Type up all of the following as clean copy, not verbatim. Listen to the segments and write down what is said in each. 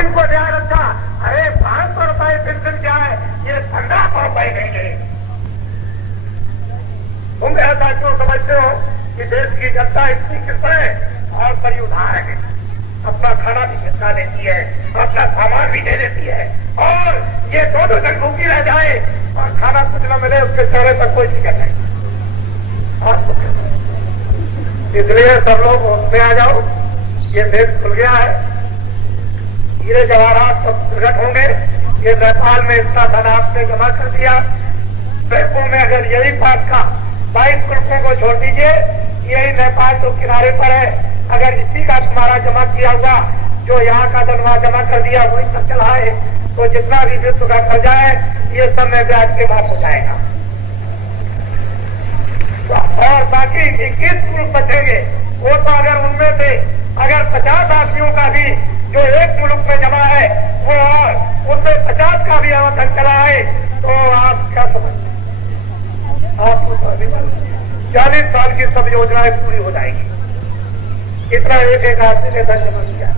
इनको ध्यान रखा, अरे 500 रुपए पेंशन क्या है, ये 1500 रुपए देंगे। तुम ऐसा क्यों समझते हो कि देश की जनता इतनी किस्त है और बड़ी उधार है, अपना खाना भी खिसका देती है, अपना सामान भी दे देती है, और ये 2-2 दिन भूखी रह जाए और खाना कुछ न मिले, उसके चेहरे पर कोई शिकत नहीं। इसलिए सब लोग उसमें आ जाओ, ये देश खुल गया है, हीरे जवाहरात सब प्रकट होंगे। ये नेपाल में इतना धन आपने जमा कर दिया, बैंकों में अगर यही बात का 22 मुल्कों को छोड़ दीजिए, यही नेपाल जो किनारे पर है, अगर इसी का तुम्हारा जमा किया हुआ जो यहाँ का धन वहां जमा कर दिया वही सब चला है, तो जितना भी विश्व का कर्जा है ये सब में ब्याज के माफ हो जाएगा। और बाकी 21 मुल्क बचेंगे, वो तो अगर उनमें से अगर 50 आदमियों का भी जो एक मुल्क में जमा है वो और उनमें 50 का भी धन चला है, तो आप क्या समझते हैं? आपको 40 साल की सब योजनाएं पूरी हो जाएगी। इतना एक आदमी ने धन जमा किया।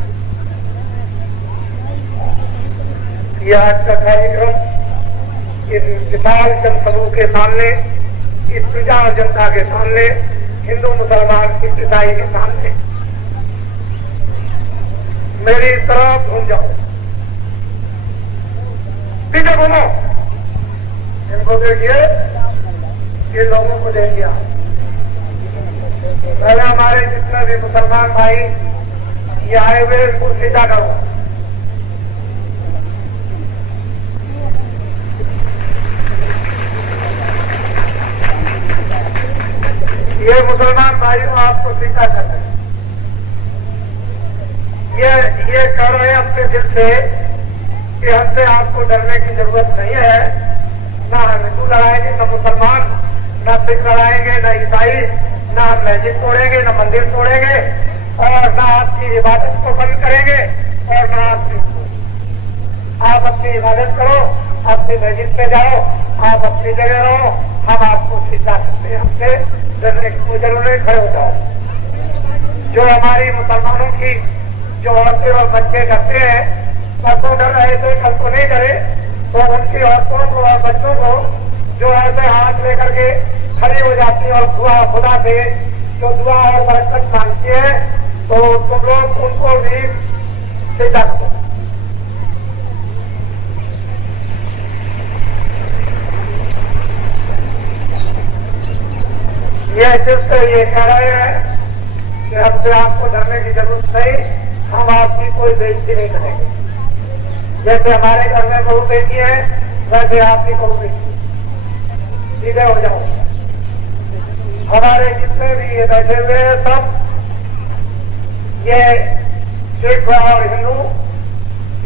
यह आज का कार्यक्रम इस विशाल जनसमूह के सामने, इस विशाल जनता के सामने, हिंदू मुसलमान सिख ईसाई के सामने, मेरी तरफ घूम जाओ, पीछे घूमो, इनको देखिए, ये लोगों को देखिए। पहले हमारे जितने भी मुसलमान भाई ये आए हुए इनको सीधा करो। ये मुसलमान भाइयों आपको सीधा कर रहे हैं, ये कह रहे हैं अपने दिल से कि हमसे आपको डरने की जरूरत नहीं है, ना हम हिंदू लड़ाएंगे, ना मुसलमान, ना सिख लड़ाएंगे, ना ईसाई, ना हम मस्जिद तोड़ेंगे, ना मंदिर तोड़ेंगे, और ना आपकी इबादत को बंद करेंगे, और ना आप अपनी इबादत करो, अपनी मस्जिद पे जाओ, आप अपनी जगह रहो, हम आपको सीधा करते हैं, हमसे डरने की कोई जरूरत नहीं, खड़े हो जाओ। जो हमारी मुसलमानों की जो औरतें और बच्चे करते हैं, परसों डर रहे थे, कल को नहीं डरे, तो उनकी औरतों को और बच्चों को जो ऐसे हाथ लेकर के खड़ी हो जाती है और खुदा से जो दुआ और बरकत मांगती है, तो तुम लोग उनको भी सीधा करो। ये सिर्फ ये कह रहे हैं कि हमसे आपको डरने की जरूरत नहीं, हम आपकी कोई बेइज्जती नहीं करेंगे। जैसे हमारे घर में बहू बेटी है, वैसे आपकी बहू बेटी, सीधे हो जाओ। हमारे जितने भी ये बैठे हुए हैं सब, ये सिख और हिंदू,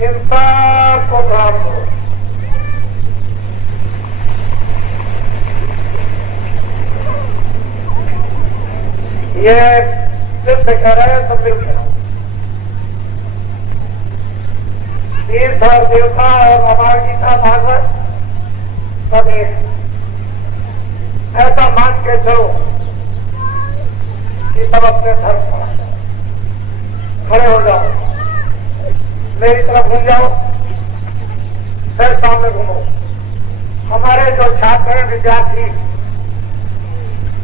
इन सबको प्रणाम करो। ये सिर्फ कह रहे हैं, सब मिल गया। तीर्थ और देवता और हमारा गीता भागवत सब एक, ऐसा मान के चलो कि सब अपने धर्म पर खड़े हो जाओ, मेरी तरफ घूम जाओ, फिर सामने घूमो। हमारे जो छात्र हैं, विद्यार्थी,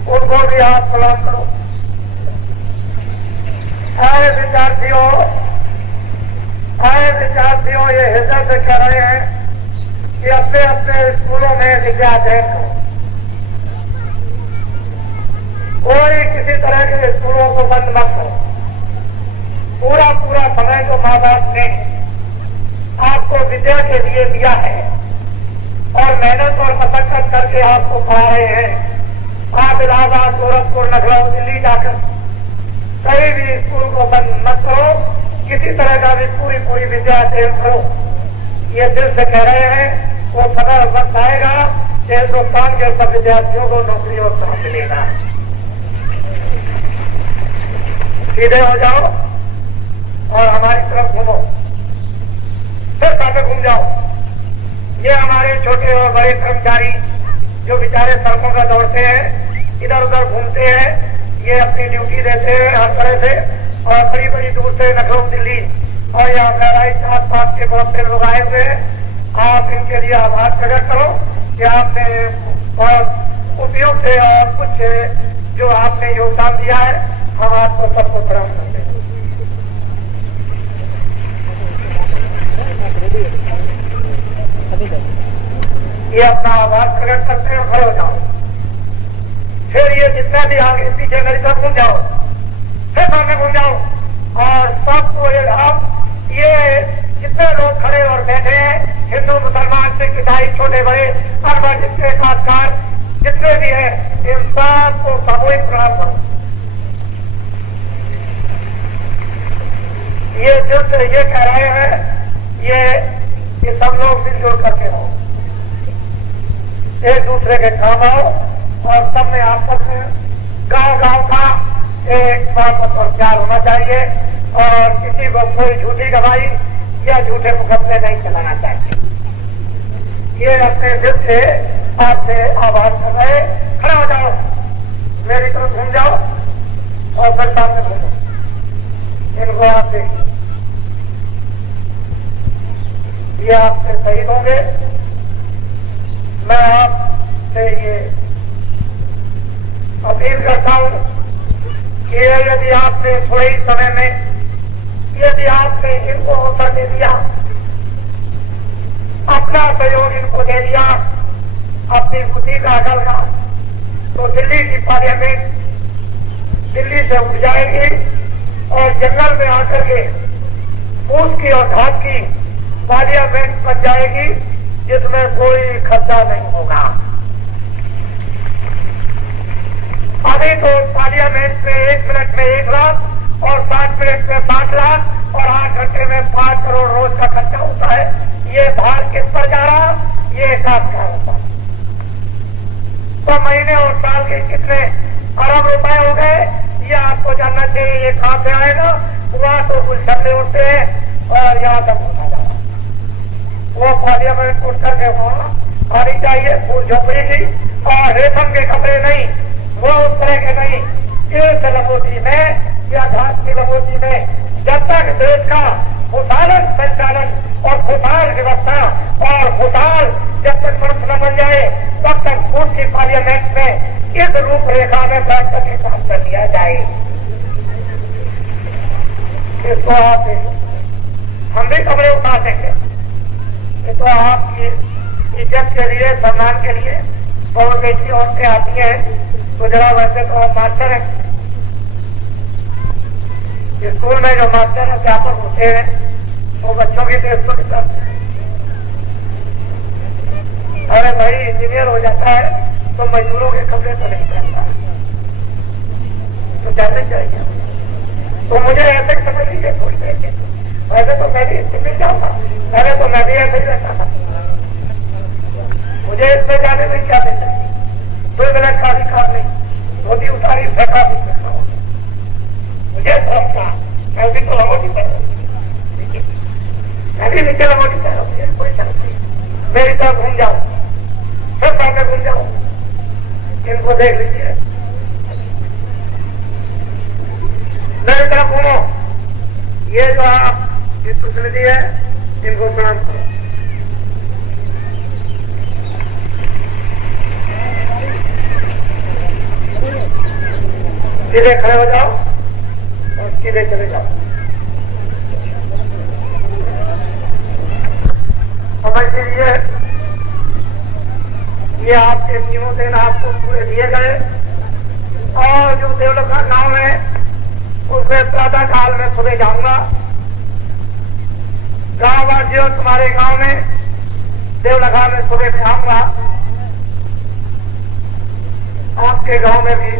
उनको भी आप सलाम करो। विद्यार्थियों, ये हृदय से कह रहे हैं कि अपने अपने स्कूलों में विद्या अध्ययन करो। कोई किसी तरह के स्कूलों को बंद मत करो। पूरा समय जो माँ बाप ने आपको विद्या के लिए दिया है और मेहनत और मशक्कत करके आपको पढ़ा रहे हैं, आप इलाहाबाद, गोरखपुर, लखनऊ, दिल्ली जाकर कहीं भी स्कूल को बंद मत करो, किसी तरह का भी पूरी विद्या अध्ययन करो। ये दिल से कह रहे हैं, वो समय वक्त आएगा कि हिंदुस्तान के सब विद्यार्थियों को नौकरी और काम मिलेगा। सीधे हो जाओ और हमारी तरफ घूमो, फिर सामने घूम जाओ। ये हमारे छोटे और बड़े कर्मचारी जो बेचारे सड़कों पर दौड़ते हैं, इधर उधर घूमते हैं, ये अपनी ड्यूटी देते हैं हर तरह से, और बड़ी दूर से लखनऊ, दिल्ली और यहाँ बहराइच आसपास के बहुत से लोग आए हुए हैं। आप इनके लिए आभार प्रकट करो कि आपने बहुत उपयुक्त है और कुछ जो आपने योगदान दिया है, हम आपको सबको प्रणाम करते हैं। ये अपना आभार प्रकट करते हैं, खड़े हो जाओ। फिर ये जितना भी आगे पीछे मेरी तरफ घूम जाओ, फिर सामने घूम जाओ और सबको ये जितने लोग खड़े और बैठे हैं, हिंदू मुसलमान सिख ईसाई छोटे बड़े अनपढ़ जितने कामगार जितने भी हैं, इन सबको सामूहिक प्रणाम करो। ये जो ये कह रहे हैं, ये सब लोग मिलजुल करके रहो, एक दूसरे के काम आओ और सब में आपस में गांव का एक मोहब्बत और प्यार होना चाहिए और किसी को कोई झूठी गवाही या झूठे मुकदमे नहीं चलाना चाहिए। ये अपने दिल से आपसे आभार कर रहे। खड़ा हो जाओ, मेरी तरफ घूम जाओ और फिर सामने घूमो। इनको आप देखिए, ये आपसे शहीद होंगे। मैं आपसे ये अपील करता हूं कि यदि आपने थोड़े ही समय में यदि आपने इनको अवसर दे दिया, अपना सहयोग इनको दे दिया, अपनी बुद्धि का अकल का, तो दिल्ली की पार्लियामेंट दिल्ली से उठ जाएगी और जंगल में आकर के फूस की और घास की पार्लियामेंट बन जाएगी, जिसमें कोई खर्चा नहीं होगा। अभी तो पार्लियामेंट में 1 मिनट में 1 लाख और 60 मिनट में 5 लाख और 8 घंटे में 5 करोड़ रोज का खर्चा होता है। ये भार किस पर जा रहा, ये हिसाब क्या होता है? तो महीने और साल के कितने अरब रुपए हो गए, ये आपको जानना चाहिए। ये कहां से आएगा? वहां तो गुलछर्रे उठते हैं और यहाँ तक उठा जा रहा। वो पार्लियामेंट उठ करके वहां आनी चाहिए, फूल झोपड़ी की, और रेशम के कपड़े नहीं, वो उस तरह के नहीं, इस लंगोटी में या घास की लंगोटी में, जब तक देश का खुशहाल संचालन और खुशहाल व्यवस्था और खुशहाल जब तक मनुष्य न बन जाए, तब तक फूट की पार्लियामेंट में इस रूपरेखा में बैठ करके काम कर दिया जाए। इसको आप हम भी कपड़े उठा देंगे। ये तो आपकी इज्जत के लिए, सम्मान के लिए बहुत बेटी औरतें आती हैं, तो जरा वैसे तो आप मास्टर हैं, स्कूल में जो मास्टर अध्यापक होते हैं वो बच्चों की ड्रेस को करते हैं। अरे भाई, इंजीनियर हो जाता है तो मजदूरों के कपड़े तो नहीं पहनता, तो जाने चाहिए। तो मुझे ऐसे समझ लीजिए थोड़ी देर के, वैसे तो मैं भी इससे मिल जाऊंगा, पहले तो मैं भी ऐसे ही रहता था। मुझे इसमें जाने में क्या मिल जाए, 2 मिनट का अधिकार नहीं, धोती उतारी फेंका भी फेंका, मुझे समझता मैं भी तो लंगोटी पहन, मैं भी नीचे लंगोटी पहन, मुझे कोई समझ नहीं। मेरी तरफ घूम जाओ, फिर सामने घूम जाओ, इनको देख लीजिए, मेरी तरफ घूमो। ये जो आप जिस प्रतिनिधि है, इनको प्रणाम करो। सीधे खड़े हो जाओ और सीधे चले जाओ। समझ लीजिए, ये आपके नियमों दिन आपको पूरे दिए गए, और जो देवलखा गांव है उसमें प्रातः काल में सुबह जाऊंगा। गांव वासियों, तुम्हारे गांव में देवलखा में सुबह में आऊंगा। आपके गांव में भी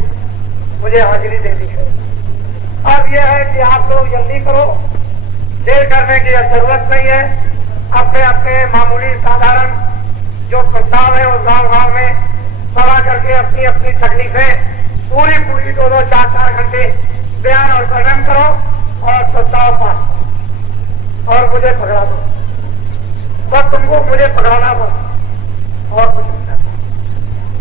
मुझे हाजिरी देनी है। अब यह है कि आप लोग जल्दी करो, देर करने की जरूरत नहीं है। अपने अपने मामूली साधारण जो प्रस्ताव है उस गांव में सभा करके अपनी अपनी तकलीफें पूरी 2-2, 4-4 घंटे बयान और वर्णन करो और प्रस्ताव पास और मुझे पकड़ा दो। बस तुमको मुझे पकड़ाना बस, और कुछ नहीं।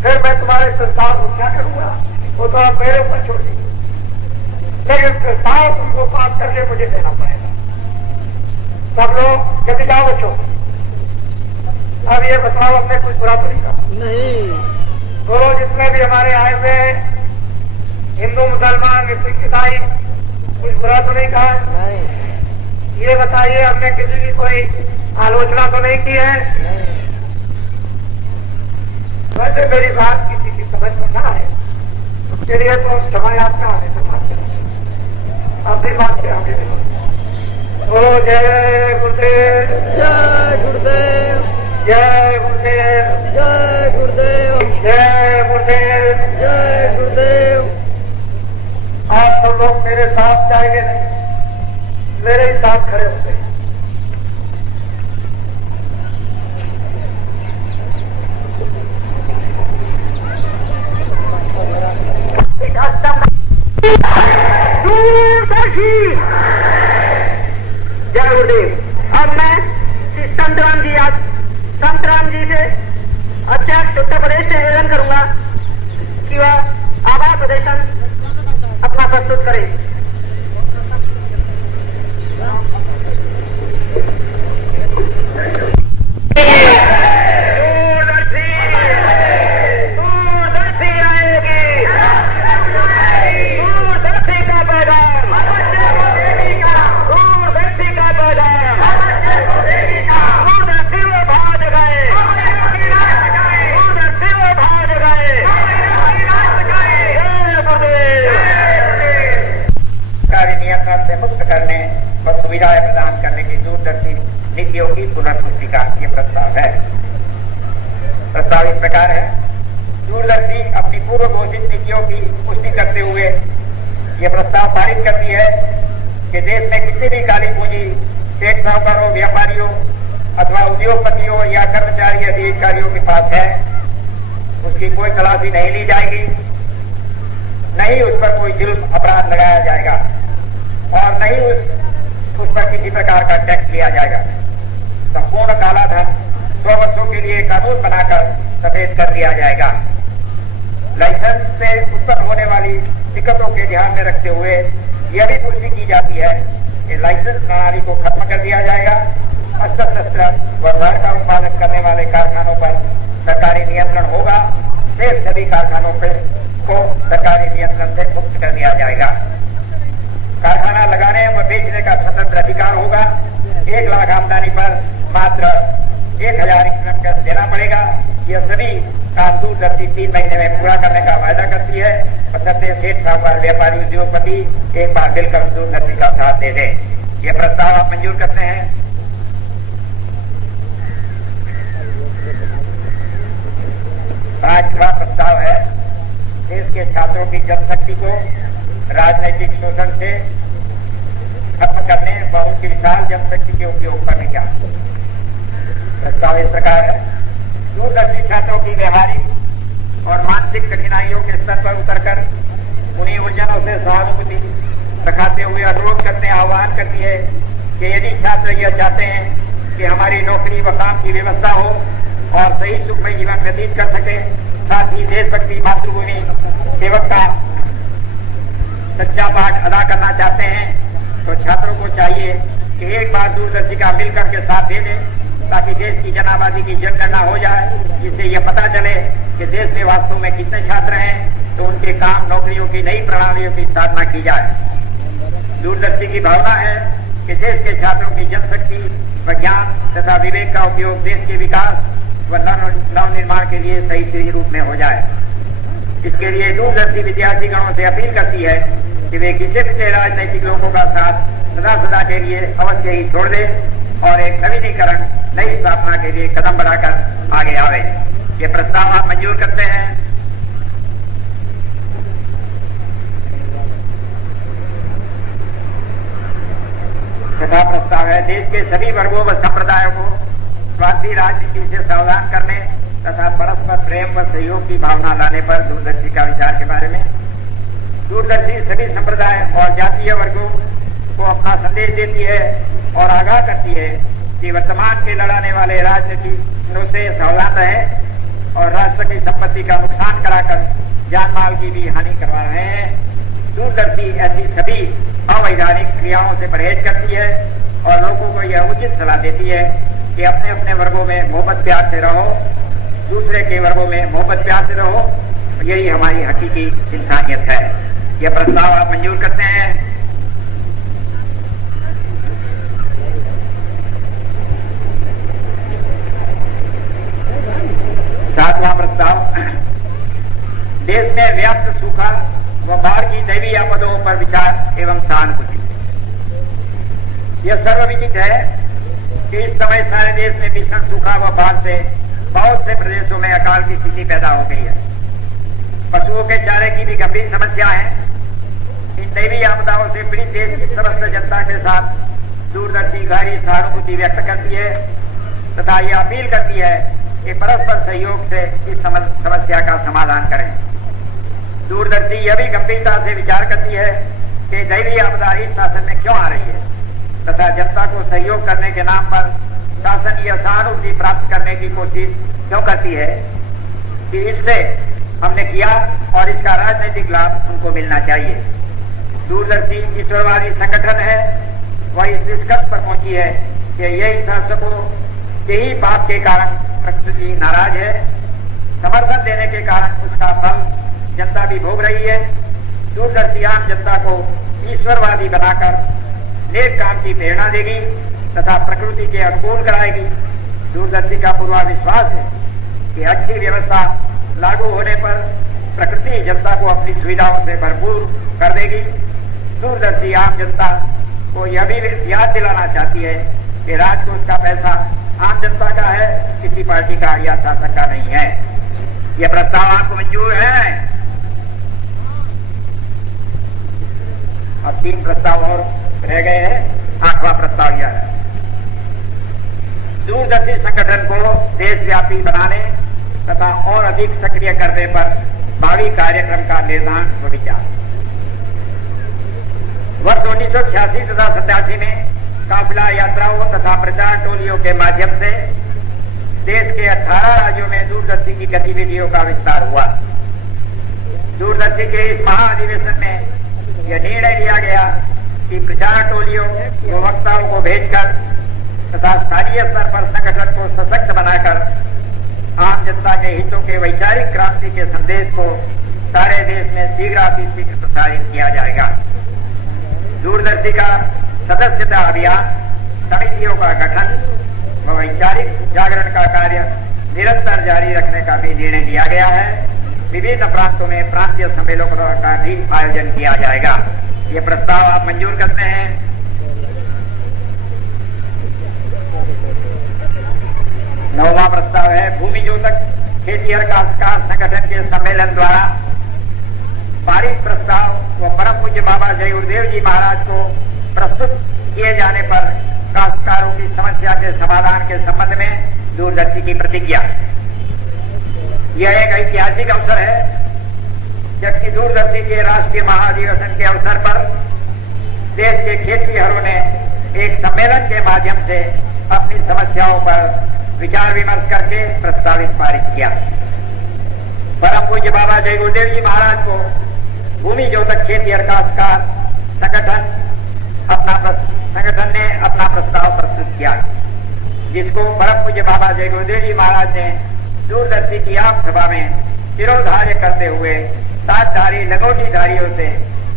फिर मैं तुम्हारे प्रस्ताव को क्या करूंगा वो तो आप मेरे ऊपर छोड़ दीजिए, लेकिन प्रस्ताव तुमको पास करके मुझे देना पड़ेगा। सब लोग जल्दी जाओ बच्चों। अब ये बताओ हमने कुछ बुरा तो नहीं कहा? नहीं। गुरु जितने भी हमारे आए हुए हिंदू मुसलमान सिख ईसाई कुछ बुरा तो नहीं कहा? नहीं। ये बताइए हमने किसी की कोई आलोचना तो नहीं की है? नहीं। वैसे मेरी बात किसी की समझ में ना आए उसके लिए तो क्षमा याचना आने से बात करें। अब भी बात से आगे बोलो जय गुरुदेव, जय गुरुदेव, जय गुरुदेव, जय गुरुदेव, जय गुरुदेव, जय गुरुदेव। आप सब लोग मेरे साथ जाएंगे नहीं, मेरे ही साथ खड़े होते हैं। दूरदर्शी जय गुरुदेव। अब मैं श्री संत राम जी से अध्यक्ष उत्तर प्रदेश से निवेदन करूंगा कि वह आभार प्रदर्शन अपना प्रस्तुत करें। से मुक्त करने और सुविधाएं प्रदान करने की दूरदर्शी नीतियों की पुनर्पुष्टिका ये प्रस्ताव है। प्रस्ताव इस प्रकार है। दूरदर्शी अपनी पूर्व घोषित नीतियों की पुष्टि करते हुए ये प्रस्ताव पारित करती है कि देश में किसी भी काली पूंजी सेठ साहूकारों, व्यापारियों अथवा उद्योगपतियों या कर्मचारी अधिकारियों के पास है उसकी कोई तलाशी नहीं ली जाएगी, नहीं उस पर कोई जुल्म अपराध लगाया जाएगा और नहीं उस पर किसी प्रकार का टैक्स लिया जाएगा। संपूर्ण काला धन 100 वर्षों के लिए कानून बनाकर सफेद कर दिया जाएगा। लाइसेंस से उत्पन्न होने वाली दिक्कतों के ध्यान में रखते हुए यह भी पुष्टि की जाती है कि लाइसेंस प्रणाली को खत्म कर दिया जाएगा। अस्त्र शस्त्र व धर का उत्पादन करने वाले कारखानों पर सरकारी नियंत्रण होगा। फिर सभी कारखानों को सरकारी नियंत्रण से मुक्त कर दिया जाएगा। कारखाना लगाने व बेचने का स्वतंत्र अधिकार होगा। 1 लाख आमदनी पर मात्र 1000 इंक्रीमेंट टैक्स देना पड़ेगा। यह सभी काम दूरदर्शी 3 महीने में पूरा करने का वायदा करती है। बशर्ते सेठ साहूकार, व्यापारी, उद्योगपति एक बार मिलकर दूरदर्शी का साथ दे दें। यह प्रस्ताव आप मंजूर करते हैं? पांचवा प्रस्ताव है देश के छात्रों की जनशक्ति को राजनैतिक शोषण से खत्म करने व उनकी विशाल जनशक्ति के उपयोग करने का प्रस्ताव इस प्रकार है। दूरदर्शी छात्रों की व्यवहारिक और मानसिक कठिनाइयों के स्तर पर उतरकर उन्हीं उलझनों से सहानुभूति दिखाते हुए अनुरोध करते हैं, आह्वान करती है कि यदि छात्र यह चाहते हैं कि हमारी नौकरी व काम की व्यवस्था हो और सही सुखमय जीवन व्यतीत कर सके, साथ ही देशभक्ति, मातृभूमि सेवक का सच्चा पाठ अदा करना चाहते हैं, तो छात्रों को चाहिए कि एक बार दूरदर्शी का मिलकर के साथ दे दें ताकि देश की जन आबादी की जनगणना हो जाए, जिससे यह पता चले कि देश में वास्तव में कितने छात्र हैं, तो उनके काम नौकरियों की नई प्रणालियों की स्थापना की जाए। दूरदर्शी की भावना है कि देश के छात्रों की जनशक्ति व ज्ञान तथा विवेक का उपयोग देश के विकास व नव निर्माण के लिए सही रूप में हो जाए। इसके लिए दूरदर्शी विद्यार्थी गणों से अपील करती है कि वे किसी भी राजनैतिक लोगों का साथ सदा सदा के लिए अवश्य ही छोड़ दें और एक नवीनीकरण, नई स्थापना के लिए कदम बढ़ाकर आगे आवे। ये प्रस्ताव आप मंजूर करते हैं? छठा प्रस्ताव है देश के सभी वर्गों व संप्रदायों को स्वार्थी राजनीति से सावधान करने तथा परस्पर प्रेम व सहयोग की भावना लाने पर दूरदर्शी का विचार के बारे में। दूरदर्शी सभी संप्रदाय और जातीय वर्गों को अपना संदेश देती है और आगाह करती है कि वर्तमान के लड़ाने वाले राजनीतिज्ञों से सावधान रहें और राष्ट्र की संपत्ति का नुकसान कराकर जान माल की भी हानि करवा रहे हैं। दूरदर्शी ऐसी सभी अवैधानिक क्रियाओं से परहेज करती है और लोगों को यह उचित सलाह देती है कि अपने अपने वर्गों में मोहब्बत प्यार से रहो, दूसरे के वर्गों में मोहब्बत प्यार से रहो। यही हमारी हकीकी इंसानियत है। यह प्रस्ताव आप मंजूर करते हैं? सातवां प्रस्ताव, देश में व्याप्त सूखा व बाढ़ की दैवीय आपदाओं पर विचार एवं सहानुभूति। यह सर्वविदित है कि इस समय सारे देश में भीषण सूखा व बाढ़ से बहुत से प्रदेशों में अकाल की स्थिति पैदा हो गई है। पशुओं के चारे की भी गंभीर समस्या है। इन दैवीय आपदाओं से पीड़ित देश की समस्त जनता के साथ दूरदर्शी गहरी सहानुभूति व्यक्त करती है तथा यह अपील करती है कि परस्पर सहयोग से इस समस्या का समाधान करें। दूरदर्शी यह भी गंभीरता से विचार करती है कि दैवीय आपदा इस शासन में क्यों आ रही है तथा जनता को सहयोग करने के नाम पर शासन यह सहानुभूति प्राप्त करने की कोशिश क्यों करती है कि इससे हमने किया और इसका राजनीतिक लाभ उनको मिलना चाहिए। दूरदर्शी ईश्वरवादी संगठन है, वह इस निष्कर्ष पर पहुंची है कि यही शासकों के ही पाप के कारण प्रकृति नाराज है। समर्थन देने के कारण उसका फल जनता भी भोग रही है। दूरदर्शी आम जनता को ईश्वरवादी बनाकर नेक काम की प्रेरणा देगी तथा प्रकृति के अनुकूल कराएगी। दूरदर्शी का पूरा विश्वास है कि अच्छी व्यवस्था लागू होने पर प्रकृति जनता को अपनी सुविधाओं से भरपूर कर देगी। दूरदर्शी आम जनता को यह भी याद दिलाना चाहती है कि राजकोष का पैसा आम जनता का है, किसी पार्टी का या शासक का नहीं है। यह प्रस्ताव आपको मंजूर है? अब 3 प्रस्ताव और रह गए हैं। 8वां प्रस्ताव यह है, दूरदर्शी संगठन को देशव्यापी बनाने तथा और अधिक सक्रिय करने पर भावी कार्यक्रम का निर्धारण व विचार। वर्ष 1986 तथा 87 में काफिला यात्राओं तथा प्रचार टोलियों के माध्यम से देश के 18 राज्यों में दूरदर्शी की गतिविधियों का विस्तार हुआ। दूरदर्शी के इस महाअधिवेशन में यह निर्णय लिया गया कि प्रचार टोलियों व वक्ताओं को भेजकर तथा स्थानीय स्तर पर संगठन को सशक्त बनाकर आम जनता के हितों के वैचारिक क्रांति के संदेश को सारे देश में शीघ्र प्रसारित किया जाएगा। दूरदर्शी का सदस्यता अभियान, समितियों का गठन व वैचारिक जागरण का कार्य निरंतर जारी रखने का भी निर्णय लिया गया है। विभिन्न प्रांतों में प्रांतीय सम्मेलनों का भी आयोजन किया जाएगा। ये प्रस्ताव आप मंजूर करते हैं? 9वां प्रस्ताव है, भूमि जोतक खेतिहर काश्तकार संगठन के सम्मेलन द्वारा पारित प्रस्ताव व परम पूज्य बाबा जय गुरुदेव जी महाराज को प्रस्तुत किए जाने पर काश्तकारों की समस्या के समाधान के संबंध में दूरदर्शी की प्रतिज्ञा। यह एक ऐतिहासिक अवसर है जबकि दूरदर्शी के राष्ट्रीय महाधिवेशन के अवसर पर देश के खेतिहरों ने एक सम्मेलन के माध्यम से अपनी समस्याओं पर विचार विमर्श करके प्रस्तावित पारित किया। परम पूज्य बाबा जय गुरुदेव जी महाराज को भूमि जोतक खेतिहर काश्तकार संगठन ने अपना प्रस्ताव प्रस्तुत किया, जिसको परम पूज्य बाबा जय गुरुदेव जी महाराज ने दूरदर्शी की आम सभा में शिरोधार्य करते हुए सातधारी लंगोटीधारियों से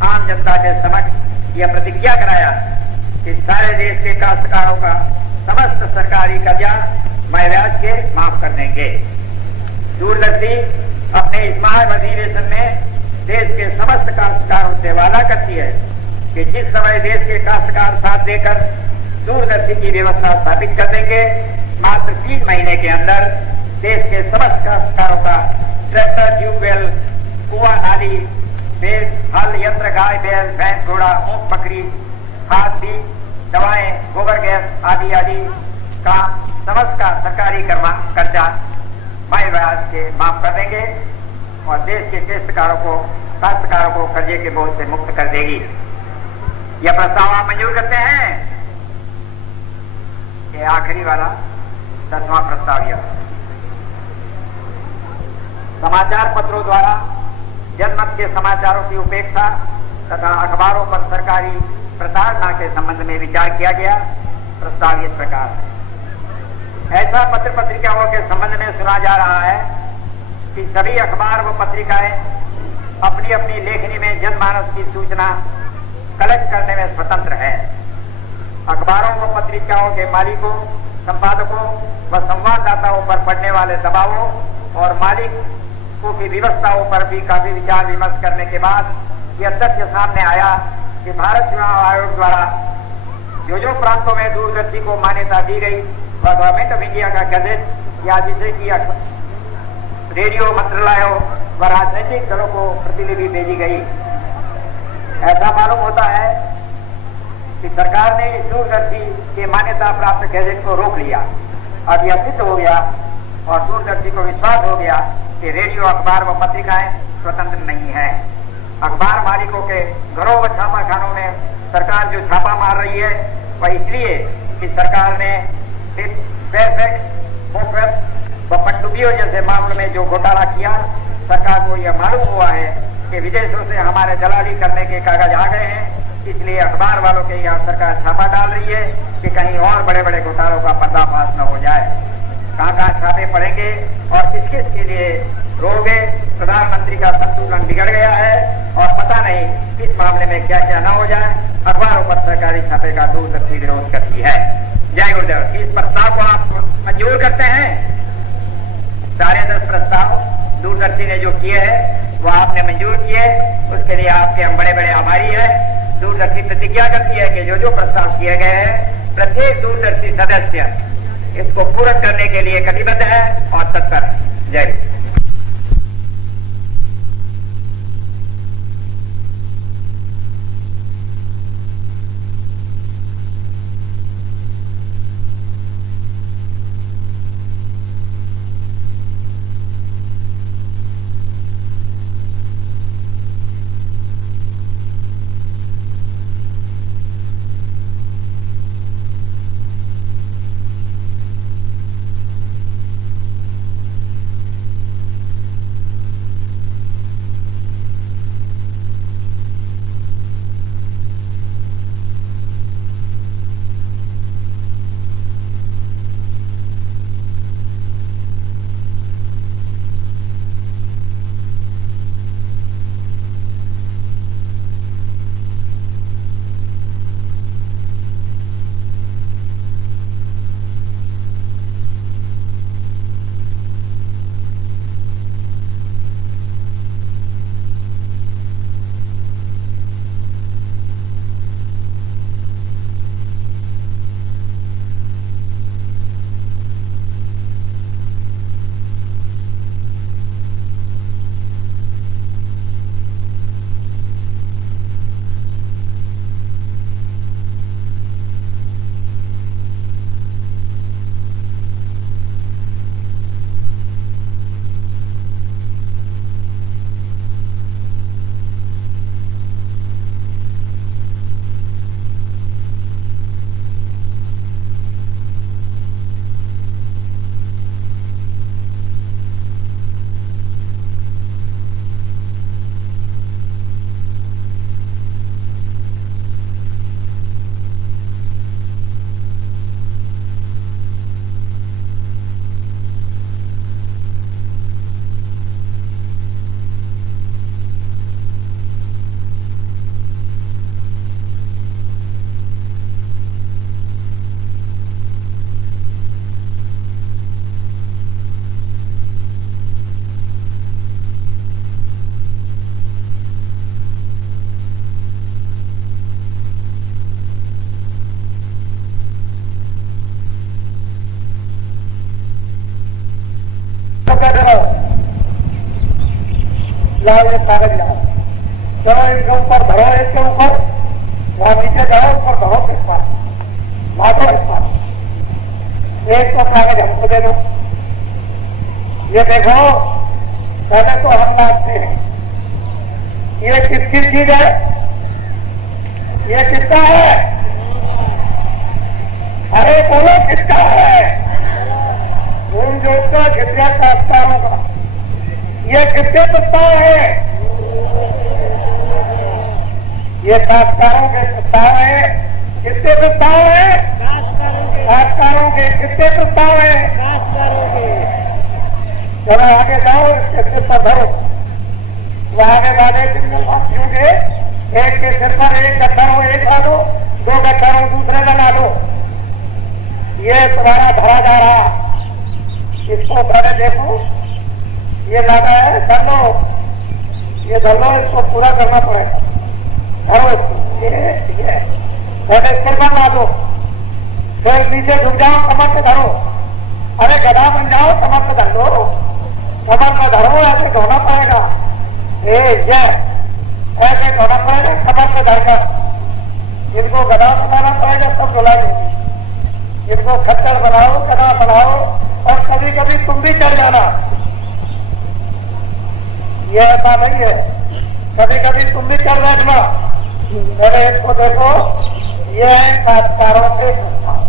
आम जनता के समक्ष यह प्रतिज्ञा कराया कि सारे देश के काश्तकारों का समस्त सरकारी कर्जा मैं ब्याज के माफ कर देंगे। दूरदर्शी अपने इस महाअधिवेशन में देश के समस्त काश्तकारों से वादा करती है कि जिस समय देश के काश्तकार साथ देकर दूरदर्शी की व्यवस्था स्थापित कर देंगे, मात्र 3 महीने के अंदर देश के समस्त काश्तकारों का ट्रैक्टर, ट्यूबवेल, कुआं, नाली, बेल, हल यंत्र, गाय, बैल, भैंस, घोड़ा, ऊंट, बकरी, खाद, बीज, दवाएं, गोबर गैस आदि आदि का समस्त का सरकारी कर्जा मैं ब्याज के माफ कर देंगे और देश के काश्तकारों को कर्जे के बोझ से मुक्त कर देगी। यह प्रस्ताव आप मंजूर करते हैं? ये आखिरी वाला 10वां प्रस्ताव यह समाचार पत्रों द्वारा जनमत के समाचारों की उपेक्षा तथा अखबारों पर सरकारी प्रताड़ना के संबंध में विचार किया गया प्रस्ताव इस प्रकार है। ऐसा पत्र पत्रिकाओं के संबंध में सुना जा रहा है कि सभी अखबार व पत्रिकाएं अपनी अपनी लेखनी में जनमानस की सूचना कलेक्ट करने में स्वतंत्र है। अखबारों व पत्रिकाओं के मालिकों, संपादकों व संवाददाताओं पर पड़ने वाले दबावों और मालिकों की व्यवस्थाओं पर भी काफी विचार विमर्श करने के बाद यह तथ्य सामने आया कि भारत चुनाव आयोग द्वारा जो प्रांतों में दूरदर्शी को मान्यता दी गई वह गवर्नमेंट ऑफ इंडिया का गजेट या जिसे कि रेडियो मंत्रालयों व राजनीतिक दलों को प्रतिलिपि भेजी गई। ऐसा मालूम होता है कि सरकार ने इस दूरदर्शी के मान्यता प्राप्त गैजेट को रोक लिया। अब यह सिद्ध हो गया और दूरदर्शी को विश्वास हो गया कि रेडियो, अखबार व पत्रिकाएं स्वतंत्र नहीं है। अखबार मालिकों के घरों व छापाखानों में सरकार जो छापा मार रही है वह इसलिए कि सरकार ने व पनडुब्बियों जैसे मामलों में जो घोटाला किया, सरकार को यह मालूम हुआ है कि विदेशों से हमारे दलाली करने के कागज आ गए हैं, इसलिए अखबार वालों के यहाँ सरकार छापा डाल रही है कि कहीं और बड़े बड़े घोटालों का पर्दाफाश न हो जाए। कहाँ कहाँ छापे पड़ेंगे और किस किस के लिए रोगे। प्रधानमंत्री का संतुलन बिगड़ गया है और पता नहीं किस मामले में क्या क्या न हो जाए। अखबारों पर सरकारी छापे का दूरदर्शी विरोध करती है। जय गुरुदेव। इस प्रस्ताव को आप मंजूर करते हैं? सारे 10 प्रस्ताव दूरदर्शी ने जो किए हैं वो आपने मंजूर किए, उसके लिए आपके हम बड़े बड़े आभारी हैं। दूरदर्शी प्रतिज्ञा करती है कि जो प्रस्ताव किए गए हैं प्रत्येक दूरदर्शी सदस्य इसको पूर्ण करने के लिए कटिबद्ध है और तत्पर है। जय। लाओ ये कागज लाओ, चलो इनके ऊपर धरो, एक के ऊपर वहां नीचे जाओ, ऊपर धरो के पास माधो के पास। एक तो कागज हमको दे दो। ये देखो, पहले तो हम लाते हैं, ये किसकी चीज है? ये किसका है? अरे बोलो किसका है? भूम जोत का घिटिया काश्तकारों का। ये किसके प्रस्ताव है? ये काश्तकारों के प्रस्ताव है। किसके प्रस्ताव है? काश्तकारों के कितने प्रस्ताव है? काश्तकारों के। जरा आगे जाओ, इसके सिर पर धरो। वह आगे वाले जंगल वासियों के एक के सिर पर एक गट्ठर हो, एक ला दो, दो गट्ठर हो दूसरे में ला दो। ये तुम्हारा धरा जा रहा, इसको पहले देखो। ये लादा है, धर लो, ये धर लो, इसको पूरा करना पड़ेगा। धरो इसको, ये पहले सिर पर ला दो, फिर नीचे झुक जाओ, कमर पे धरो। अरे गधा बन जाओ, कमर पे धर लो, कमर पे धरो, ऐसे ढोना पड़ेगा। ये ऐसे ढोना पड़ेगा कमर पे धरकर। इनको गधा बनाना पड़ेगा तब ढोला नहीं। इनको खच्चर बनाओ, गधा बनाओ, और कभी कभी तुम भी चढ़ जाना। ये ऐसा नहीं है, कभी कभी तुम भी चढ़ बैठना। पहले इसको देखो, ये है काश्तकारों के प्रस्ताव।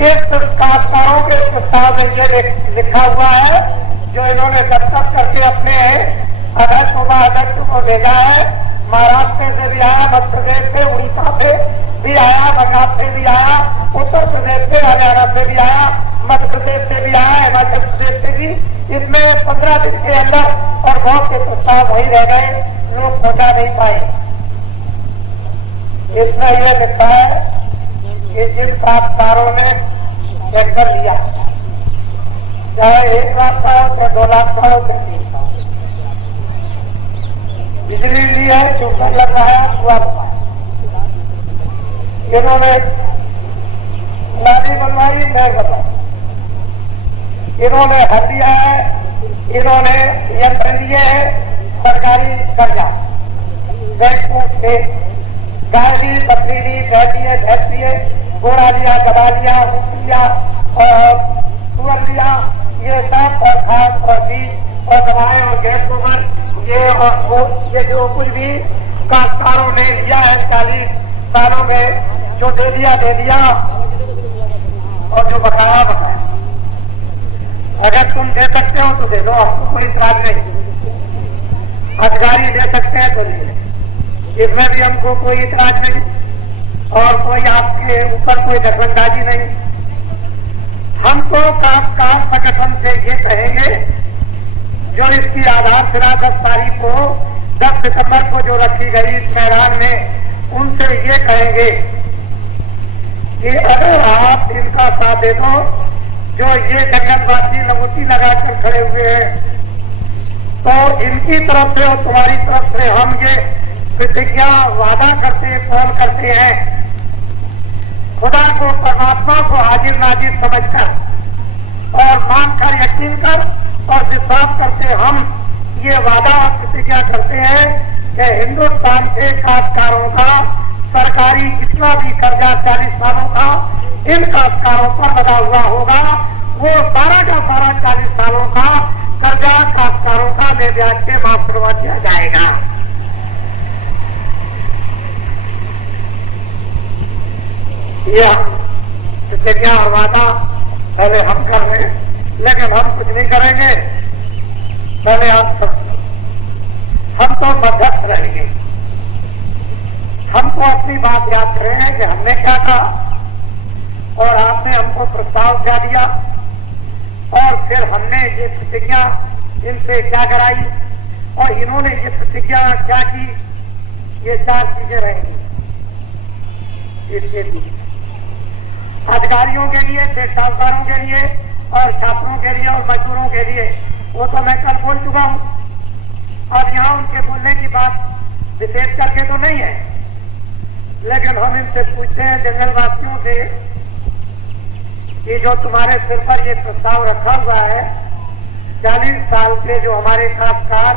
इस काश्तकारों के प्रस्ताव में ये लिखा हुआ है, जो इन्होंने दस्तखत करके अपने अध्यक्ष को भेजा है। महाराष्ट्र से भी आया, मध्य प्रदेश से, उड़ीसा से भी आया, बंगाल से भी आया, उत्तर प्रदेश से, हरियाणा से भी आया, मध्य प्रदेश से भी आया, हिमाचल प्रदेश से भी। इसमें 15 दिन के अंदर और बहुत से प्रस्ताव वही रह गए, लोग पहुंचा नहीं पाए। इसमें यह लिखा है कि जिन काश्तकारों ने ट्रैक्टर लिया, चाहे 1 लाख का हो, चाहे 2 लाख का हो, चाहे 3 लाख, बिजली ली है, ट्यूबवेल लग रहा है, कुआ बना, इन्होंने नाली बनवाई, नहर बनाई, इन्होंने हल दिया है, इन्होंने यंत्र लिए है, सरकारी कर्जा, बैंकों से गाय ली, बकरी ली, बैल लिए, भैंस लिए, घोड़ा लिया, गधा लिया, ऊँट लिया और सुअर लिया। ये सब और खाद और बीज और दवाएं और गैस गोबर, ये और वो, ये जो कुछ भी काश्तकारों ने लिया है 40 सालों में, जो दे दिया और जो बकाया बकाया। अगर तुम दे सकते हो तो दे दो, हमको कोई इतराज नहीं। अधिकारी दे सकते हैं तो ले, इसमें भी हमको कोई इतराज नहीं और कोई आपके ऊपर कोई दखलंदाजी नहीं। हम तो काश्तकार संगठन से ये कहेंगे, जो इसकी आधारशिला 10 तारीख को 10 सितंबर को जो रखी गई इस मैदान में, उनसे ये कहेंगे कि अगर आप इनका साथ दे दो, जो ये जंगलवासी लंगोटी लगाकर खड़े हुए हैं, तो इनकी तरफ से और तुम्हारी तरफ से हम ये प्रतिज्ञा वादा करते हैं, कौन करते हैं, खुदा को, परमात्मा को हाजिर नाजिर समझकर और मानकर, यकीन कर और विश्वास करते हम ये वादा और प्रतिज्ञा करते हैं कि हिंदुस्तान के काश्तकारों का सरकारी जितना भी कर्जा 40 सालों का इन काश्तकारों पर लगा हुआ होगा, वो सारा का सारा 40 सालों का कर्जा काश्तकारों का निर्यात के माफ करवा दिया जाएगा। ये प्रतिज्ञा और वादा पहले हम कर रहे हैं, लेकिन हम कुछ नहीं करेंगे। पहले हम तो मध्यस्थ रहेंगे। हमको अपनी बात याद करेंगे कि हमने क्या कहा और आपने हमको प्रस्ताव क्या दिया, और फिर हमने ये प्रतिज्ञा इनसे क्या कराई और इन्होंने ये प्रतिज्ञा क्या की। ये 4 चीजें रहेंगी इसके बीच, अधिकारियों के लिए, शेख साहूकारों के लिए और छात्रों के लिए और मजदूरों के लिए। वो तो मैं कल बोल चुका हूं, अब यहाँ उनके बोलने की बात विशेष करके तो नहीं है, लेकिन हम इनसे पूछते हैं जंगलवासियों से कि जो तुम्हारे सिर पर ये प्रस्ताव रखा हुआ है, 40 साल के जो हमारे काश्तकार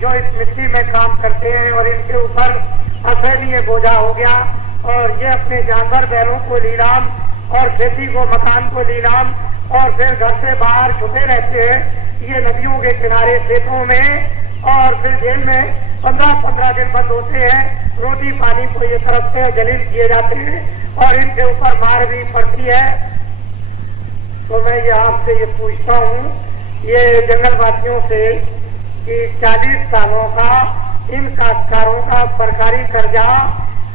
जो इस मिट्टी में काम करते हैं और इनके ऊपर असहनीय बोझा हो गया और ये अपने जानवर बैलों को नीलाम और खेती को, मकान को नीलाम और फिर घर से बाहर छुपे रहते हैं, ये नदियों के किनारे खेतों में, और फिर जेल में 15-15 दिन बंद होते हैं, रोटी पानी को ये तरफते हैं, जलील किए जाते हैं और इनके ऊपर मार भी पड़ती है। तो मैं ये आपसे ये पूछता हूँ, ये जंगलवासियों से, कि 40 सालों का इन काश्तकारों का सरकारी कर्जा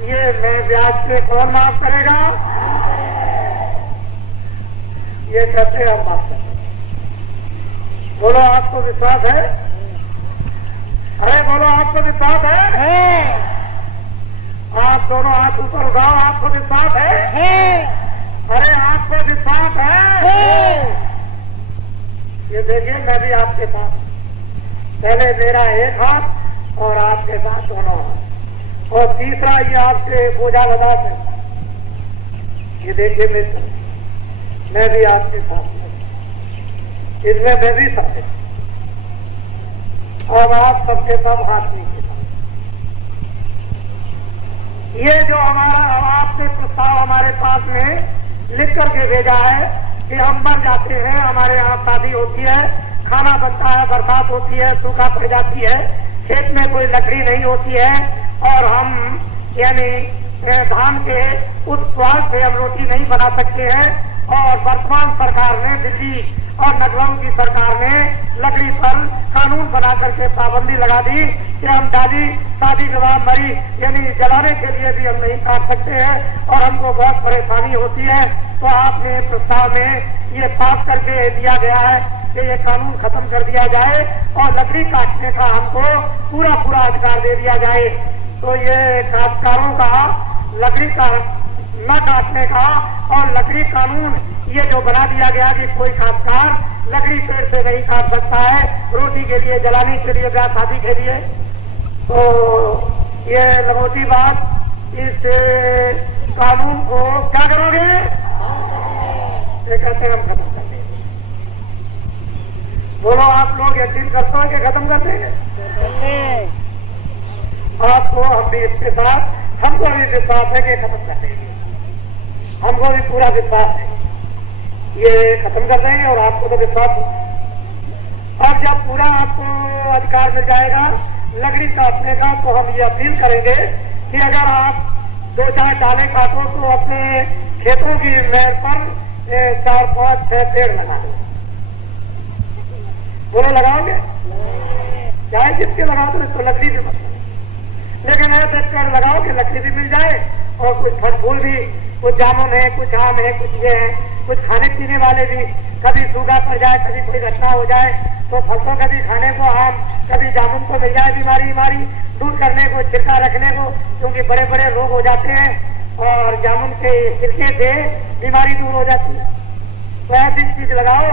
ये मैं ब्याज से कौन माफ करेगा? ये कहते हैं हम माफ करते हैं। बोलो आपको विश्वास है? अरे बोलो आपको विश्वास है? आप दोनों हाथ ऊपर उठाओ, आपको विश्वास है? अरे आपको विश्वास है? ये देखिए मैं भी आपके साथ, पहले मेरा एक हाथ और आपके साथ दोनों हाथ, और तीसरा ये आपसे बोझा लगा से, ये देखिए मित्र मैं भी आपके साथ हूं, इसमें मैं भी सब, और आप सबके सब हाथ नीचे। ये जो हमारा आपने प्रस्ताव हमारे पास में लिख करके भेजा है कि हम मर जाते हैं, हमारे यहाँ शादी होती है, खाना बनता है, बरसात होती है, सूखा पड़ जाती है, खेत में कोई लकड़ी नहीं होती है, और हम यानी धान के उस स्वाद से हम रोटी नहीं बना सकते हैं, और वर्तमान सरकार ने, दिल्ली और लखनऊ की सरकार ने लकड़ी पर कानून बना करके पाबंदी लगा दी कि हम डाली शादी विवाह मरी यानी जलाने के लिए भी हम नहीं काट सकते हैं, और हमको बहुत परेशानी होती है। तो आपने प्रस्ताव में ये पास करके दिया गया है कि ये कानून खत्म कर दिया जाए और लकड़ी काटने का हमको पूरा पूरा अधिकार दे दिया जाए। तो ये काश्तकारों का लकड़ी का न काटने का और लकड़ी कानून ये जो बना दिया गया कि कोई काश्तकार लकड़ी पेड़ से नहीं काट सकता है रोटी के लिए, जलाने के लिए, ब्याह शादी के लिए। तो ये लगोटी बात, इस कानून को क्या करोगे? ये कहते हैं हम खत्म कर देंगे। बोलो आप लोग यकीन करते हो कि खत्म कर देंगे? आपको हम भी इसके साथ, हमको भी विश्वास है कि खत्म कर देंगे, हमको भी पूरा विश्वास है ये खत्म कर देंगे, और आपको तो विश्वास हो। अब जब पूरा आपको अधिकार मिल जाएगा लकड़ी काटने का, तो हम ये अपील करेंगे कि अगर आप 2-4 डाले काटो तो अपने खेतों की मेड़ पर 4, 5, 6 पेड़ लगा दो। बोलो लगाओगे? चाहे जिसके लगाओ तो इसको लकड़ी भी मत, लेकिन ऐसे पेड़ लगाओ कि लकड़ी भी मिल जाए और कुछ फल फूल भी, कुछ जामुन है, कुछ आम है, कुछ ये है, कुछ खाने पीने वाले भी। कभी सूखा पड़ जाए, कभी कोई घटना हो जाए तो फलों कभी खाने को आम, कभी जामुन को मिल जाए, बीमारी दूर करने को, छिलका रखने को, क्योंकि बड़े बड़े रोग हो जाते हैं और जामुन के छिलके से बीमारी दूर हो जाती है। तो ऐसी चीज लगाओ